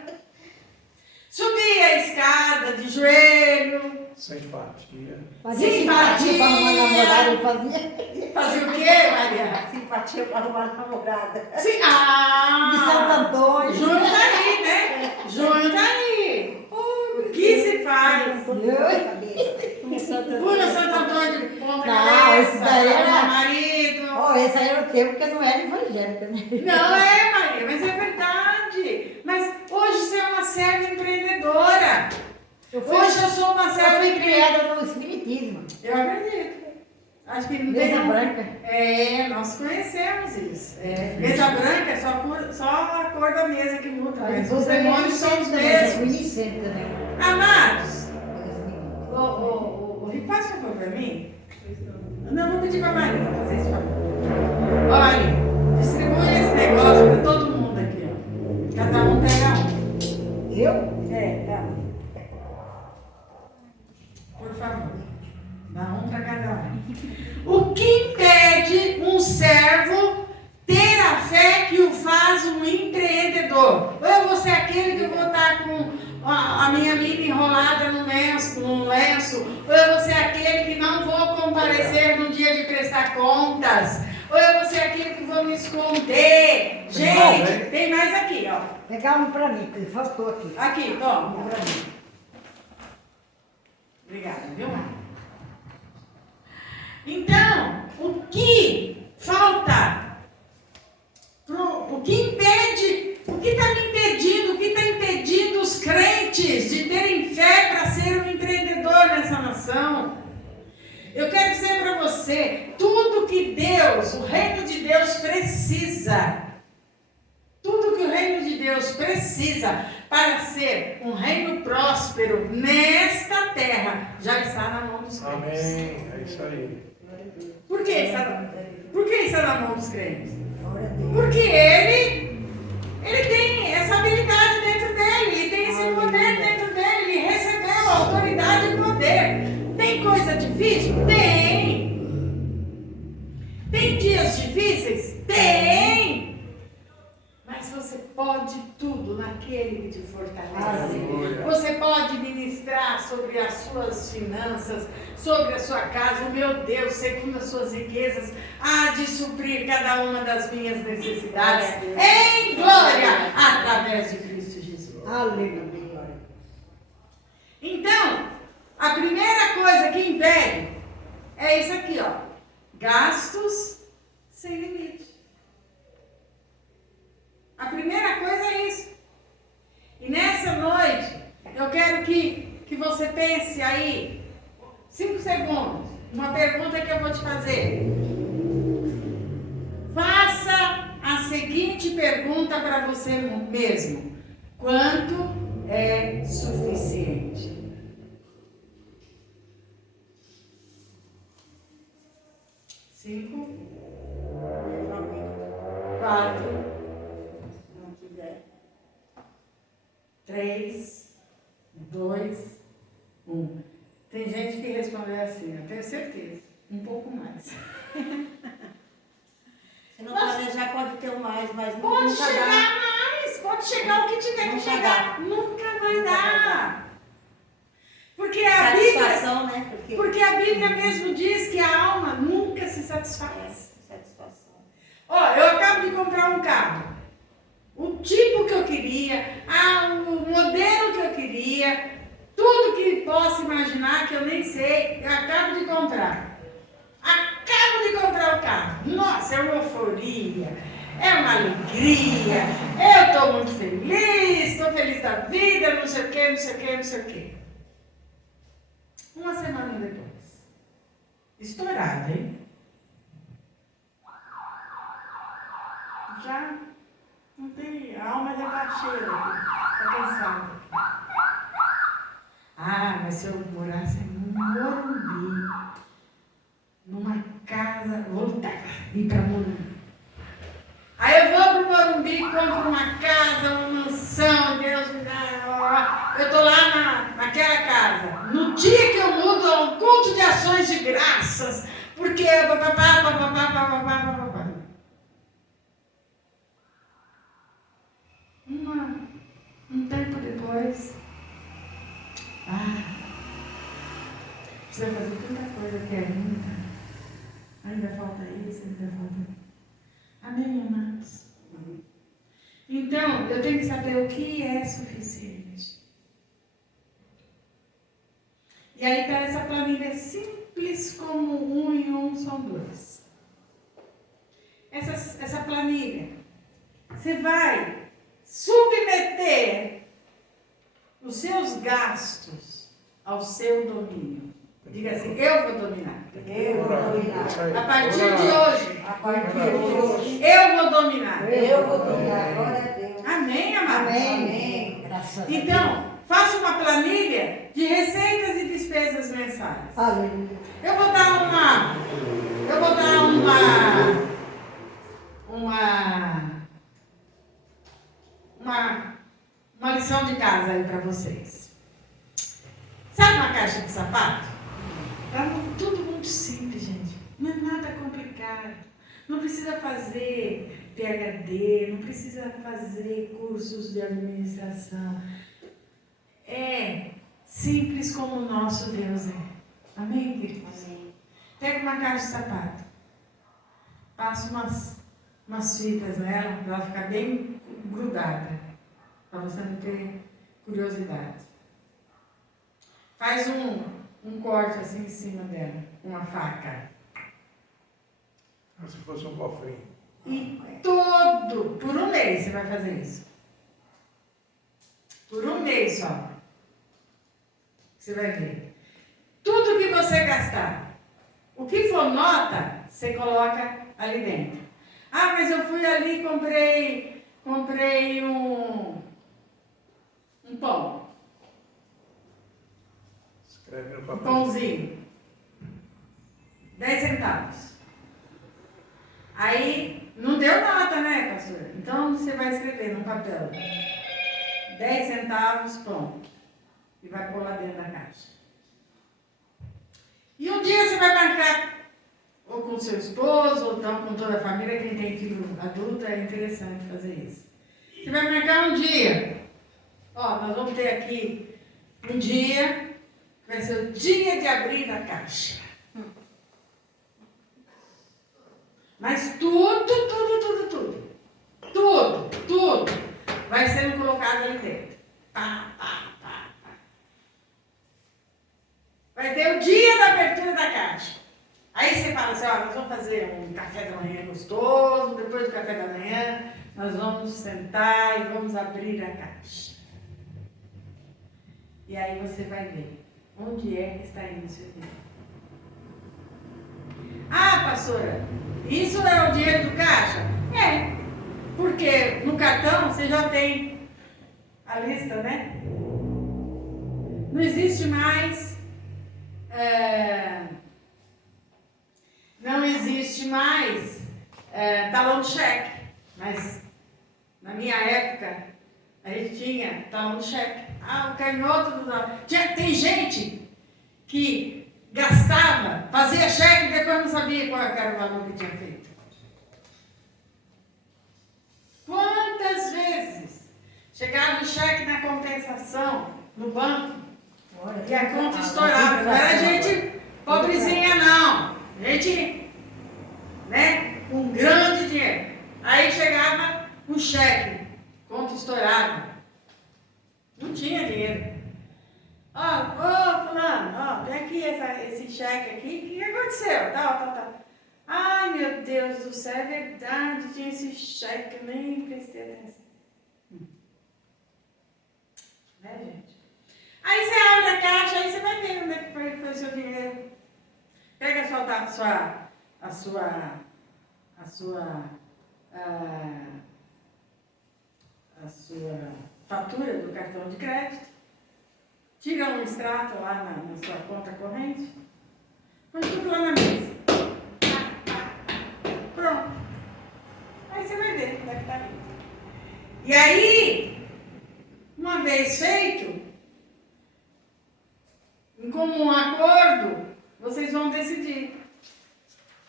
Subia a escada de joelho. Simpatia. Fazia Simpatia. simpatia para arrumar namorado, ele fazia. Fazia o quê, Maria? Simpatia para arrumar namorada. Sim. De Santo Antônio. Junho tá aí, né? Junho tá aí. O que se faz? Fui no Santo Antônio de Ponta Não, Cabeça, esse daí era- meu marido. Oh, esse aí era o tempo que eu não era evangélica, né? Não é, Maria, mas é verdade. Mas hoje você Hoje eu sou uma Eu serva fui em Cristo. criada no Espiritismo. Eu acredito. Acho que não tem Mesa um- branca. Nós conhecemos isso. Mesa branca é só a cor da mesa que muda, mas os demônios são os mesmos. Conhecendo também. Amados, o Rico, faz favor para mim. Não, vou pedir para a Maria fazer esse favor. Ó, Maria, distribui esse negócio para todo mundo aqui, ó. Cada um pega um. Eu? Tá. Por favor. Dá um para cada um. O que impede um servo ter a fé que o faz um empreendedor? Ou eu vou ser aquele que eu vou estar com a minha vida enrolada num lenço, ou eu vou ser aquele que não vou comparecer no dia de prestar contas, ou eu vou ser aquele que vou me esconder. Gente, tem mais aqui, ó. Pegar um pra mim, que faltou aqui. Aqui, toma. Um pra mim. Obrigada, viu, Mãe? Então, o que falta? O que impede? O que está me impedindo? O que está impedindo os crentes de terem fé para ser um empreendedor nessa nação? Eu quero dizer para você, tudo que Deus, o reino de Deus precisa, tudo que o reino de Deus precisa para ser um reino próspero nesta terra, já está na mão dos crentes. Amém. É isso aí. Por que está na mão dos crentes? Porque ele tem essa habilidade dentro dele, ele tem esse poder dentro dele, ele recebeu a autoridade e o poder. Tem coisa difícil? Tem. Tem dias difíceis? Tem. Mas você pode tudo naquele que te fortalece. Aleluia. Você pode ministrar sobre as suas finanças, sobre a sua casa. O meu Deus, segundo as suas riquezas, há de suprir cada uma das minhas necessidades em glória, através de Cristo Jesus. Aleluia. Então, a primeira coisa que impede é isso aqui, ó. Gastos sem limite. A primeira coisa é isso. E nessa noite, eu quero que você pense aí, 5 segundos, uma pergunta que eu vou te fazer. Faça a seguinte pergunta para você mesmo: quanto é suficiente? 5, 4, 3, 2, 1. Tem gente que respondeu assim, eu tenho certeza, um pouco mais. Se não planejar, pode ter mais, mas Pode nunca chegar dá. mais, pode chegar o que tiver que Nunca chegar. Nunca vai dar. Porque a Satisfação, Bíblia, né? porque a Bíblia mesmo diz que a alma nunca se satisfaz. Satisfação. Ó, eu acabo de comprar um carro. O tipo que eu queria, o modelo que eu queria, tudo que possa imaginar que eu nem sei, eu acabo de comprar. Acabo de comprar o carro. Nossa, é uma euforia, é uma alegria, eu estou muito feliz, estou feliz da vida, não sei o que, não sei o que, não sei o que. Uma semana depois, estourado, hein? Já não tem, a alma já está cheia aqui, está cansada. Ah, mas se eu morasse no Morumbi, numa casa, vou ir para Morumbi. Aí eu vou para o Morumbi, compro uma casa, uma mansão, Deus me dá. Eu estou lá naquela casa. No dia que eu mudo, é um culto de ações de graças, porque um tempo depois, precisa fazer tanta coisa aqui ainda falta isso, ainda falta. Amém, amados? Então, eu tenho que saber o que é suficiente. E aí está essa planilha simples como 1 e 1 são 2. Essa planilha, você vai submeter os seus gastos ao seu domínio. Diga assim, eu vou dominar. Eu vou dominar. A partir de hoje, A partir de hoje, eu vou dominar. eu vou dominar. Glória a Deus. Amém, amados? Amém. Graças a Deus. Então, faça uma planilha de receitas e despesas mensais. Aleluia. Eu vou dar uma lição de casa aí para vocês. Sabe uma caixa de sapato? Tudo muito simples, gente. Não é nada complicado. Não precisa fazer PhD, não precisa fazer cursos de administração. É simples como o nosso Deus é. Amém, queridos? Amém. Pega uma caixa de sapato. Passa umas fitas nela, para ela ficar bem grudada. Para você não ter curiosidade. Faz um corte assim em cima dela, com uma faca. Como se fosse um cofrinho. E por um mês você vai fazer isso. Por um mês só. Você vai ver. Tudo que você gastar, o que for nota, você coloca ali dentro. Ah, mas eu fui ali e comprei um pão. Escreve no Um papel. pãozinho. 10 centavos. Aí, não deu nota, né, pastor? Então, você vai escrever no papel. 10 centavos, pão. E vai pôr lá dentro da caixa. E um dia você vai marcar, ou com seu esposo, ou então com toda a família, quem tem filho adulto, é interessante fazer isso. Você vai marcar um dia. Ó, nós vamos ter aqui um dia, que vai ser o dia de abrir a caixa. Mas tudo vai sendo colocado ali dentro. Pá, pá, pá, pá. Vai ter o dia da abertura da caixa. Aí você fala assim, ó, nós vamos fazer um café da manhã gostoso, depois do café da manhã, nós vamos sentar e vamos abrir a caixa. E aí você vai ver onde é que está indo o seu dinheiro. Ah, pastora, isso é o dinheiro do caixa? É, porque no cartão você já tem a lista, né? Não existe mais, talão de cheque, mas na minha época a gente tinha talão de cheque. Ah, o canhoto do talão. Tem gente que gastava, fazia cheque e depois não sabia qual era o valor que tinha feito. Quantas vezes chegava o cheque na compensação no banco e a conta estourava? Não era gente pobrezinha, não. Gente, né, com grande dinheiro. Aí chegava um cheque, conta estourava. Não tinha dinheiro. Ó, fulano, tem aqui esse cheque aqui, o que aconteceu? Tal. Ai, meu Deus do céu, é verdade, tinha esse cheque, eu nem prestei atenção. Né, gente? Aí você abre a caixa, aí você vai ver onde é que foi o seu dinheiro. Pega a sua fatura do cartão de crédito. Tira um extrato lá na sua conta corrente. Põe tudo lá na mesa. Pronto. Aí você vai ver como é que está indo. E aí, uma vez feito, em comum acordo, vocês vão decidir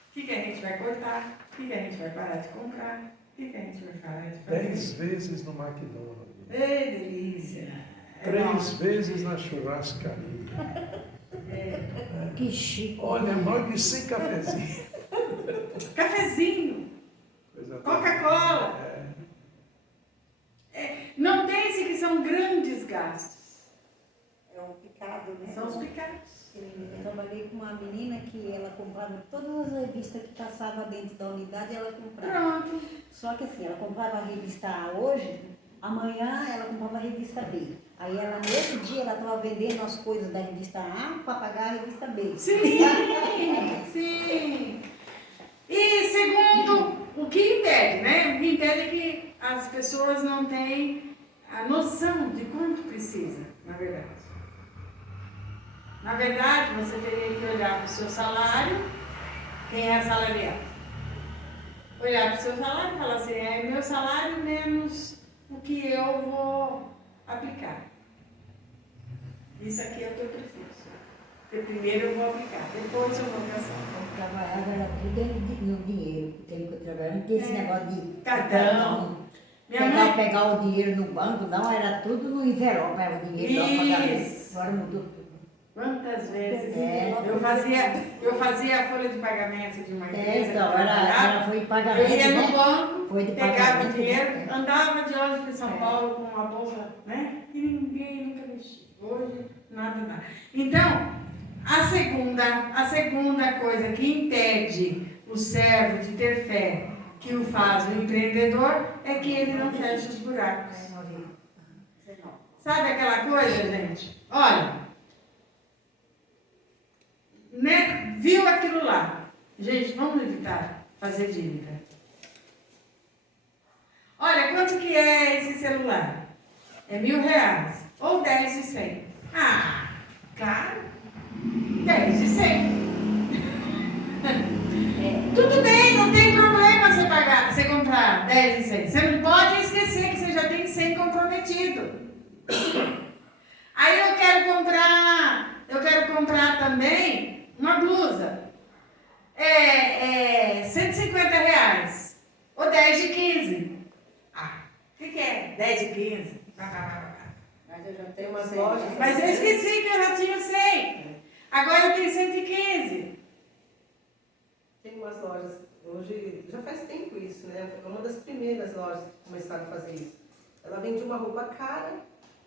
o que a gente vai cortar, o que a gente vai parar de comprar, o que a gente vai parar de fazer. 10 vezes no McDonald's. Ei, delícia! 3 vezes na churrascaria. Que chique. Olha, mais de 100 cafezinhos. Cafezinho, Coisa boa. Coca-Cola. Não pense que são grandes gastos. É um picado, né? São os picados. Eu trabalhei com uma menina que ela comprava todas as revistas que passavam dentro da unidade, ela comprava. Pronto. Só que assim, ela comprava a revista Hoje, Amanhã ela comprava a revista B. Aí ela, no outro dia, ela estava vendendo as coisas da revista A para pagar a revista B. Sim, sim. E segundo, o que impede, né? O que impede é que as pessoas não têm a noção de quanto precisa, na verdade. Na verdade, você teria que olhar para o seu salário, quem é assalariado. Olhar para o seu salário e falar assim, é meu salário menos o que eu vou aplicar. Isso aqui é o que eu preciso. Porque primeiro eu vou aplicar, depois eu vou gastar. Eu trabalhava era tudo no dinheiro. O tempo que eu trabalhava, não tinha esse negócio de Cartão. Minha mãe... pegar o dinheiro no banco, não, era tudo no envelope, era o dinheiro do pagamento. Isso. Agora mudou tudo. Quantas vezes É. eu fazia a folha de pagamento de uma empresa. Então, que eu trabalhava. era foi pagamento, Eu ia no né? banco, Foi de pegava o pagamento, dinheiro, né? andava de ônibus para São É. Paulo com uma bolsa, né? E ninguém nunca mexia. Hoje, nada. Então, a segunda coisa que impede o servo de ter fé, que o faz o empreendedor, é que ele não fecha os buracos. Sabe aquela coisa, gente? Olha, né? Viu aquilo lá? Gente, vamos evitar fazer dívida. Olha, quanto que é esse celular? É R$1.000 ou 10 de 100? Ah, claro, 10 de 100. Tudo bem, não tem problema você pagar, você comprar 10 de 100. Você não pode esquecer que você já tem 100 comprometido. Aí eu quero comprar também uma blusa. R$150 ou 10 de 15. Ah, o que é 10 de 15? Mas eu já Tem tenho umas 100. lojas. Mas eu esqueci que eu já tinha 100. Agora eu tenho 115. Tem umas lojas, hoje, já faz tempo isso, né? Foi uma das primeiras lojas que começaram a fazer isso. Ela vende uma roupa cara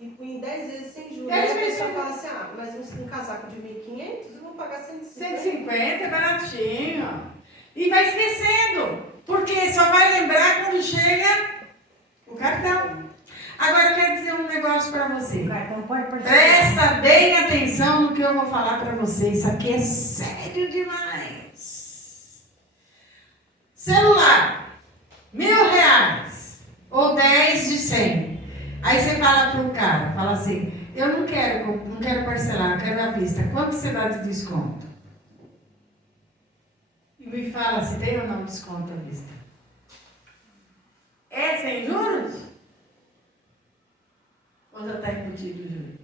e punha em 10 vezes sem juros. 10 Aí a vezes pessoa sem fala assim, ah, mas um casaco de 1.500 eu vou pagar 150. 150 é baratinho. E vai esquecendo. Porque só vai lembrar quando chega o cartão. Agora eu quero dizer um negócio para você. O cartão pode participar. Presta bem atenção no que eu vou falar para você. Isso aqui é sério demais. Celular, R$1.000 ou 10 de 100. Aí você fala para o cara, fala assim, eu não quero parcelar, eu quero à vista. Quanto você dá de desconto? E me fala se tem ou não desconto à vista. É sem juros? Ou já está embutido o juros?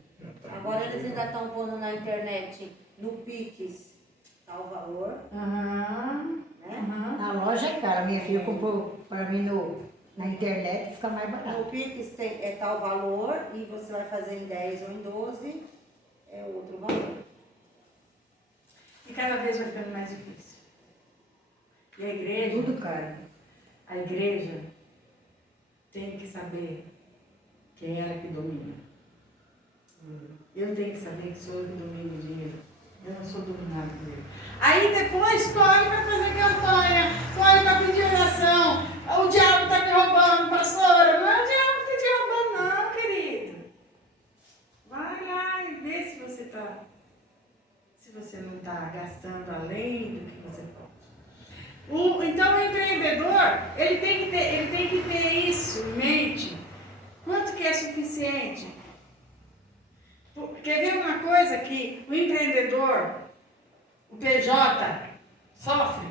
Agora eles ainda estão pondo na internet, no Pix, tal valor, Aham. né? Aham. Na loja é cara, minha filha comprou para mim na internet, fica mais No barato. Pix é tal valor e você vai fazer em 10 ou em 12, é outro valor. E cada vez vai ficando mais difícil. E a igreja, Tudo caro. a igreja tem que saber que é ela que domina. Eu tenho que saber que sou eu que domino o dinheiro. Eu não sou dominado por ele. Aí depois corre para fazer campanha, corre para pedir oração. O diabo está me roubando, pastora. Não é o diabo que está te roubando, não, querido. Vai lá e vê se você está. Se você não está gastando além do que você pode. Então o empreendedor, ele tem que ter isso em mente. Quanto que é suficiente? Quer ver uma coisa que o empreendedor, o PJ, sofre?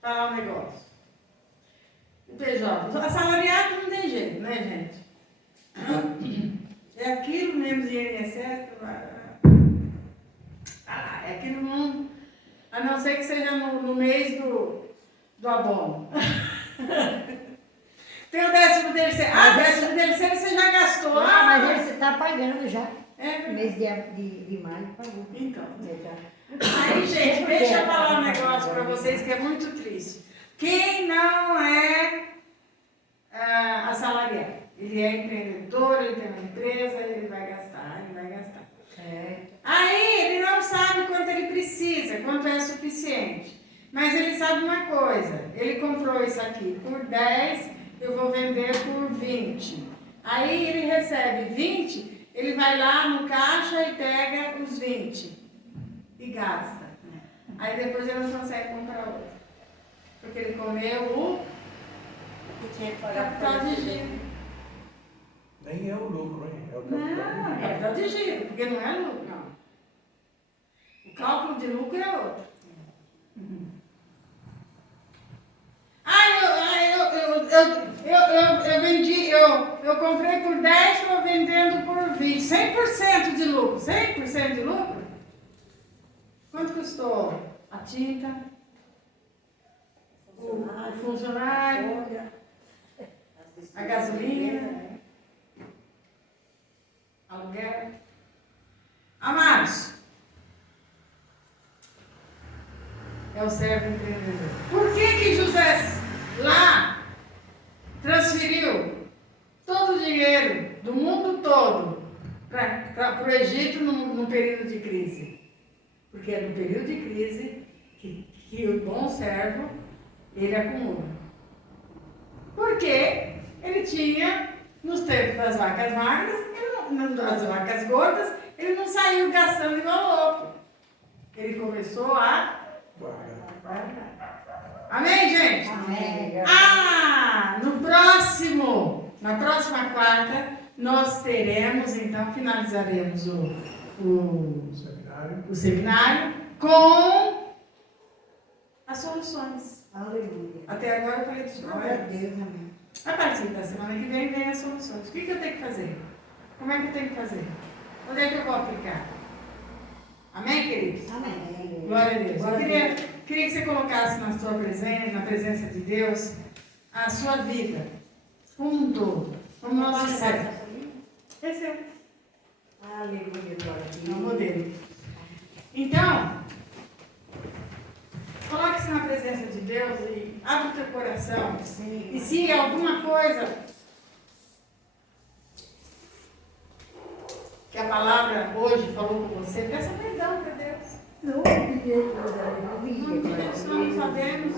Falar um negócio. O PJ, o assalariado não tem jeito, né, gente? É aquilo mesmo de INSS, é aquilo não, a não ser que seja no mês do abono. Tem o 13º. Ah, o 13º você já gastou. Ah, mas você está pagando já. É, Mês de maio pagou. então. Já. Aí, gente, deixa eu falar um negócio para vocês que é muito triste. Quem não é assalariado, ele é empreendedor, ele tem uma empresa, ele vai gastar. Aí ele não sabe quanto ele precisa, quanto é suficiente. Mas ele sabe uma coisa, ele comprou isso aqui por 10, eu vou vender por 20. Aí ele recebe 20, ele vai lá no caixa e pega os 20 e gasta. Aí depois ele não consegue comprar outro. Porque ele comeu o capital de giro. Nem é o lucro, hein? É o Não, capital. é capital de giro, porque não é lucro, não. O cálculo de lucro é outro. Eu vendi, eu comprei por 10, estou vendendo por 20. 100% de lucro. 100% de lucro? Quanto custou a tinta? O funcionário? A gasolina? Aluguel? Amados, é o servo empreendedor. Por que José lá transferiu todo o dinheiro do mundo todo para o Egito num período de crise? Porque é no período de crise que o bom servo, ele acumula. Porque ele tinha, nos tempos das vacas magras, das vacas gordas, ele não saiu gastando igual louco. Ele começou a guardar. Amém, gente? Amém. Na próxima quarta, nós teremos, então, finalizaremos o seminário com as soluções. Aleluia. Até agora eu falei dos Glória a problemas. Deus, amém. A partir da semana que vem as soluções. O que eu tenho que fazer? Como é que eu tenho que fazer? Onde é que eu vou aplicar? Amém, queridos? Amém. Glória a Deus. Eu Glória a queria que você colocasse na presença de Deus, a sua vida, como um todo. Como nós dissemos. Receba. Aleluia, glória a É Deus. o modelo. Então, coloque-se na presença de Deus e abra o teu coração. Sim. E se alguma coisa que a palavra hoje falou com você, peça perdão para Deus. Glória a Deus, aleluia. Nós não sabemos,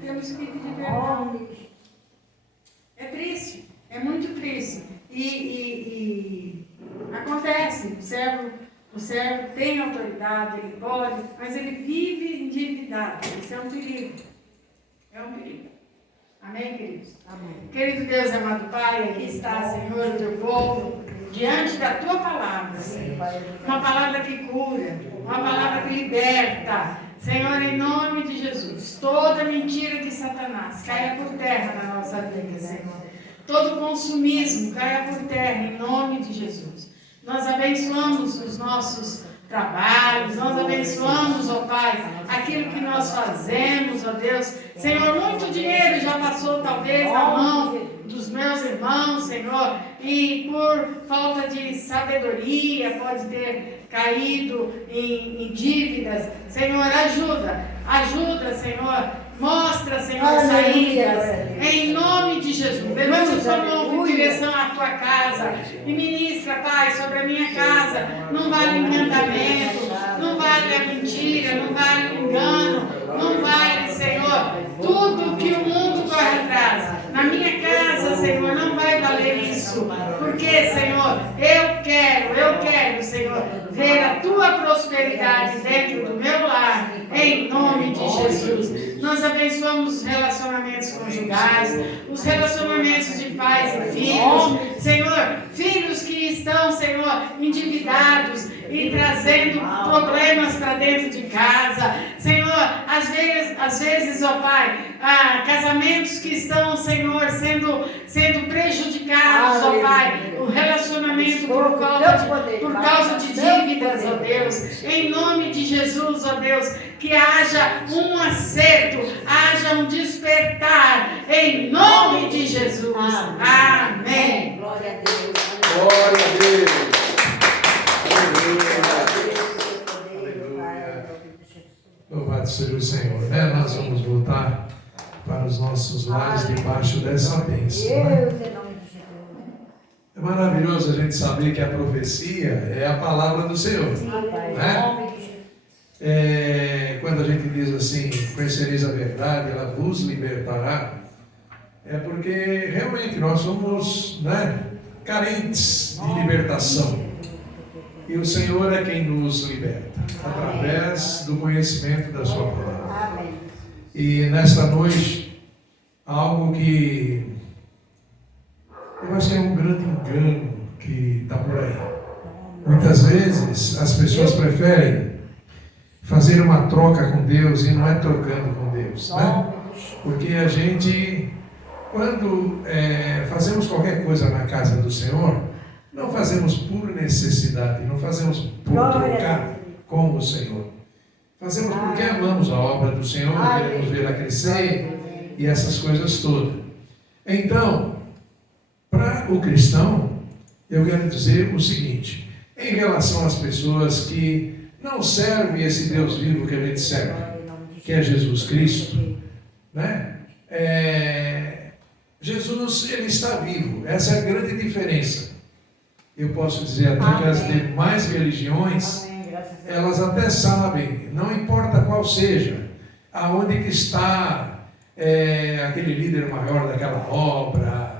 temos que pedir perdão. É triste, é muito triste. E acontece, o servo tem autoridade, ele pode, mas ele vive endividado. Isso é um perigo. É um perigo. Amém, queridos? Amém. Querido Deus, amado Pai, aqui está, Senhor, o teu povo, diante da tua palavra, Senhor. Uma palavra que cura, uma palavra que liberta. Senhor, em nome de Jesus, toda mentira de Satanás caia por terra na nossa vida, Senhor. Todo consumismo caia por terra, em nome de Jesus. Nós abençoamos os nossos trabalhos, nós abençoamos, ó Pai, aquilo que nós fazemos, ó Deus. Senhor, muito dinheiro já passou talvez na mão dos meus irmãos, Senhor, e por falta de sabedoria pode ter caído em dívidas. Senhor, ajuda, Senhor. Mostra, Senhor, saídas, em nome de Jesus. Levante a sua mão em direção à tua casa e ministra, Pai, sobre a minha casa. Não vale encantamento, não vale a mentira, não vale o engano, não vale, Senhor, tudo que o mundo corre atrás. Na minha casa, Senhor, não vai valer isso. Porque, Senhor, eu quero, Senhor, ver a tua prosperidade dentro do meu lar, em nome de Jesus. Nós abençoamos os relacionamentos conjugais, os relacionamentos de pais e filhos. Senhor, filhos que estão, Senhor, endividados e trazendo problemas para dentro de casa. Senhor, às vezes, ó Pai, casamentos que estão, Senhor, sendo prejudicados, ó Pai, o relacionamento por causa de dívidas, ó Deus. Em nome de Jesus, ó Deus, que haja um acerto, haja um despertar, em nome de Jesus. Amém. Glória a Deus. Glória a Deus. Aleluia. Louvado seja o Senhor, né? Nós vamos voltar para os nossos lares debaixo dessa bênção, né? Deus, em nome de Jesus. É maravilhoso a gente saber que a profecia é a palavra do Senhor. Sim, Pai, Né? em nome de Jesus. Quando a gente diz assim, conhecereis a verdade, ela vos libertará. é porque realmente nós somos, né, carentes de libertação. E o Senhor é quem nos liberta, através do conhecimento da sua palavra. Amém. E nesta noite, algo que eu acho que é um grande engano que está por aí. Muitas vezes as pessoas preferem fazer uma troca com Deus e não é trocando com Deus, né? Porque a gente, quando fazemos qualquer coisa na casa do Senhor, não fazemos por necessidade, não fazemos por trocar com o Senhor. Fazemos porque amamos a obra do Senhor, queremos vê-la crescer e essas coisas todas. Então, para o cristão, eu quero dizer o seguinte, em relação às pessoas que não servem esse Deus vivo que a gente serve, que é Jesus Cristo, né? Jesus, ele está vivo, essa é a grande diferença. Eu posso dizer até que as demais religiões, elas até sabem, não importa qual seja, aonde que está aquele líder maior daquela obra.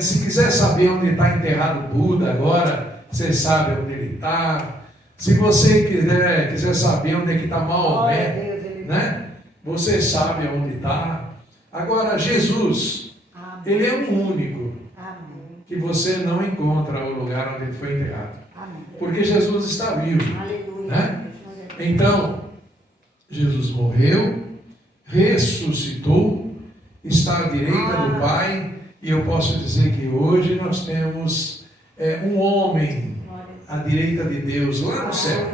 Se quiser saber onde está enterrado Buda agora, você sabe onde ele está. Se você quiser saber onde é que está Maomé, né? Você sabe onde está. Agora, Jesus, ele é o único que você não encontra o lugar onde ele foi enterrado. Porque Jesus está vivo. Né? Então, Jesus morreu, ressuscitou, está à direita do Pai, e eu posso dizer que hoje nós temos um homem à direita de Deus, lá no céu,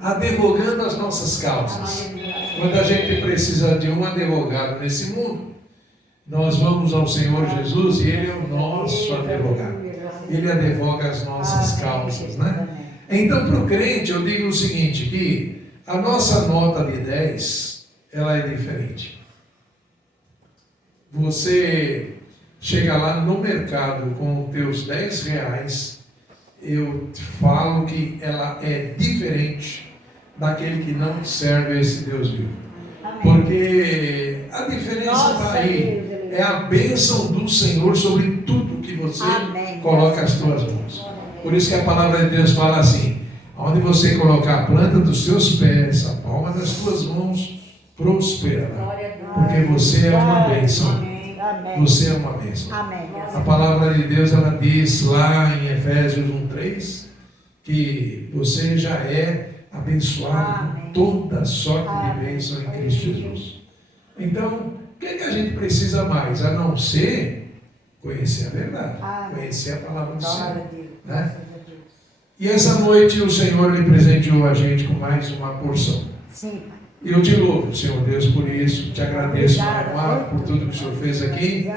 advogando as nossas causas. Quando a gente precisa de um advogado nesse mundo, nós vamos ao Senhor Jesus e Ele é o nosso advogado. Ele advoga as nossas causas, né? Então, para o crente, eu digo o seguinte, que a nossa nota de 10, ela é diferente. Você chega lá no mercado com os teus 10 reais, eu te falo que ela é diferente daquele que não serve a esse Deus vivo. Porque a diferença está aí. É a bênção do Senhor sobre tudo que você coloca as tuas mãos. Por isso que a palavra de Deus fala assim, onde você colocar a planta dos seus pés, a palma das tuas mãos, prosperará. Porque você é uma bênção. Você é uma bênção. A palavra de Deus, ela diz lá em Efésios 1:3, que você já é abençoado com toda sorte de bênção em Cristo Jesus. Então, o que é que a gente precisa mais? A não ser conhecer a verdade, conhecer a palavra do Senhor. Né? E essa noite o Senhor lhe presenteou a gente com mais uma porção. Sim. E eu te louvo, Senhor Deus, por isso. Te agradeço, Pai amado, por tudo que o Senhor fez aqui,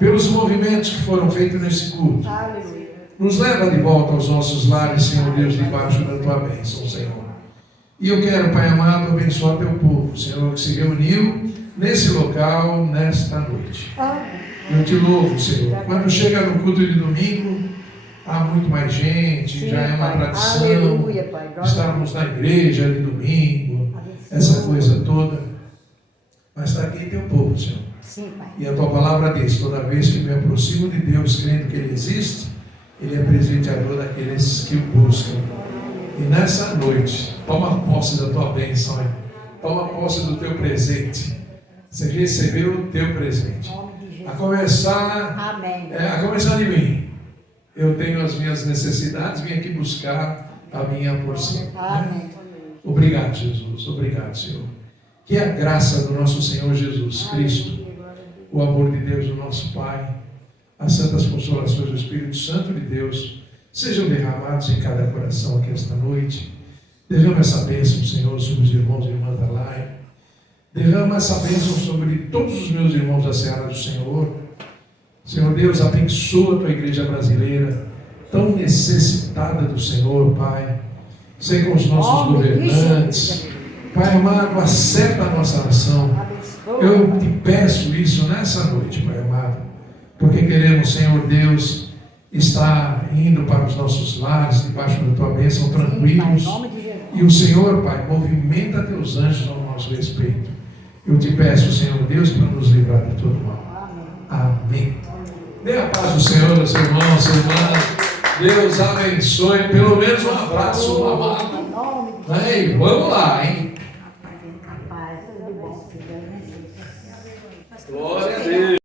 pelos movimentos que foram feitos nesse culto. Nos leva de volta aos nossos lares, Senhor Deus, debaixo da tua bênção, Senhor. E eu quero, Pai amado, abençoar teu povo, Senhor, que se reuniu nesse local, nesta noite. Eu te louvo, Senhor. Quando chega no culto de domingo, há muito mais gente, sim, já é uma tradição. Aleluia, Pai. Estarmos na igreja de domingo, essa coisa toda. Mas está aqui teu povo, Senhor. Sim, Pai. E a tua palavra diz, toda vez que me aproximo de Deus, crendo que Ele existe, Ele é presenteador daqueles que o buscam. E nessa noite, toma posse da tua bênção, hein? Toma posse do teu presente. Você recebeu o teu presente. A começar de mim. Eu tenho as minhas necessidades, vim aqui buscar a minha porção. Né? Obrigado, Jesus. Obrigado, Senhor. Que a graça do nosso Senhor Jesus Cristo, o amor de Deus, do nosso Pai, as santas consolações do Espírito Santo de Deus, sejam derramados em cada coração aqui esta noite. Derrama essa bênção, Senhor, sobre os irmãos e irmãs da live. Derrama essa bênção sobre todos os meus irmãos da Seara do Senhor. Senhor Deus, abençoa a tua igreja brasileira, tão necessitada do Senhor, Pai. Sei com os nossos governantes. Pai amado, acerta a nossa nação. Eu te peço isso nessa noite, Pai amado, porque queremos, Senhor Deus, estar indo para os nossos lares, debaixo da tua bênção, tranquilos. E o Senhor, Pai, movimenta teus anjos ao nosso respeito. Eu te peço, Senhor Deus, para nos livrar de todo mal. Dê a paz do Senhor aos irmãos, sua irmã. Deus abençoe. Pelo menos um abraço, um amado. Em nome de Aí, vamos lá, hein? a paz, tudo bom, que Deus abençoe. Glória.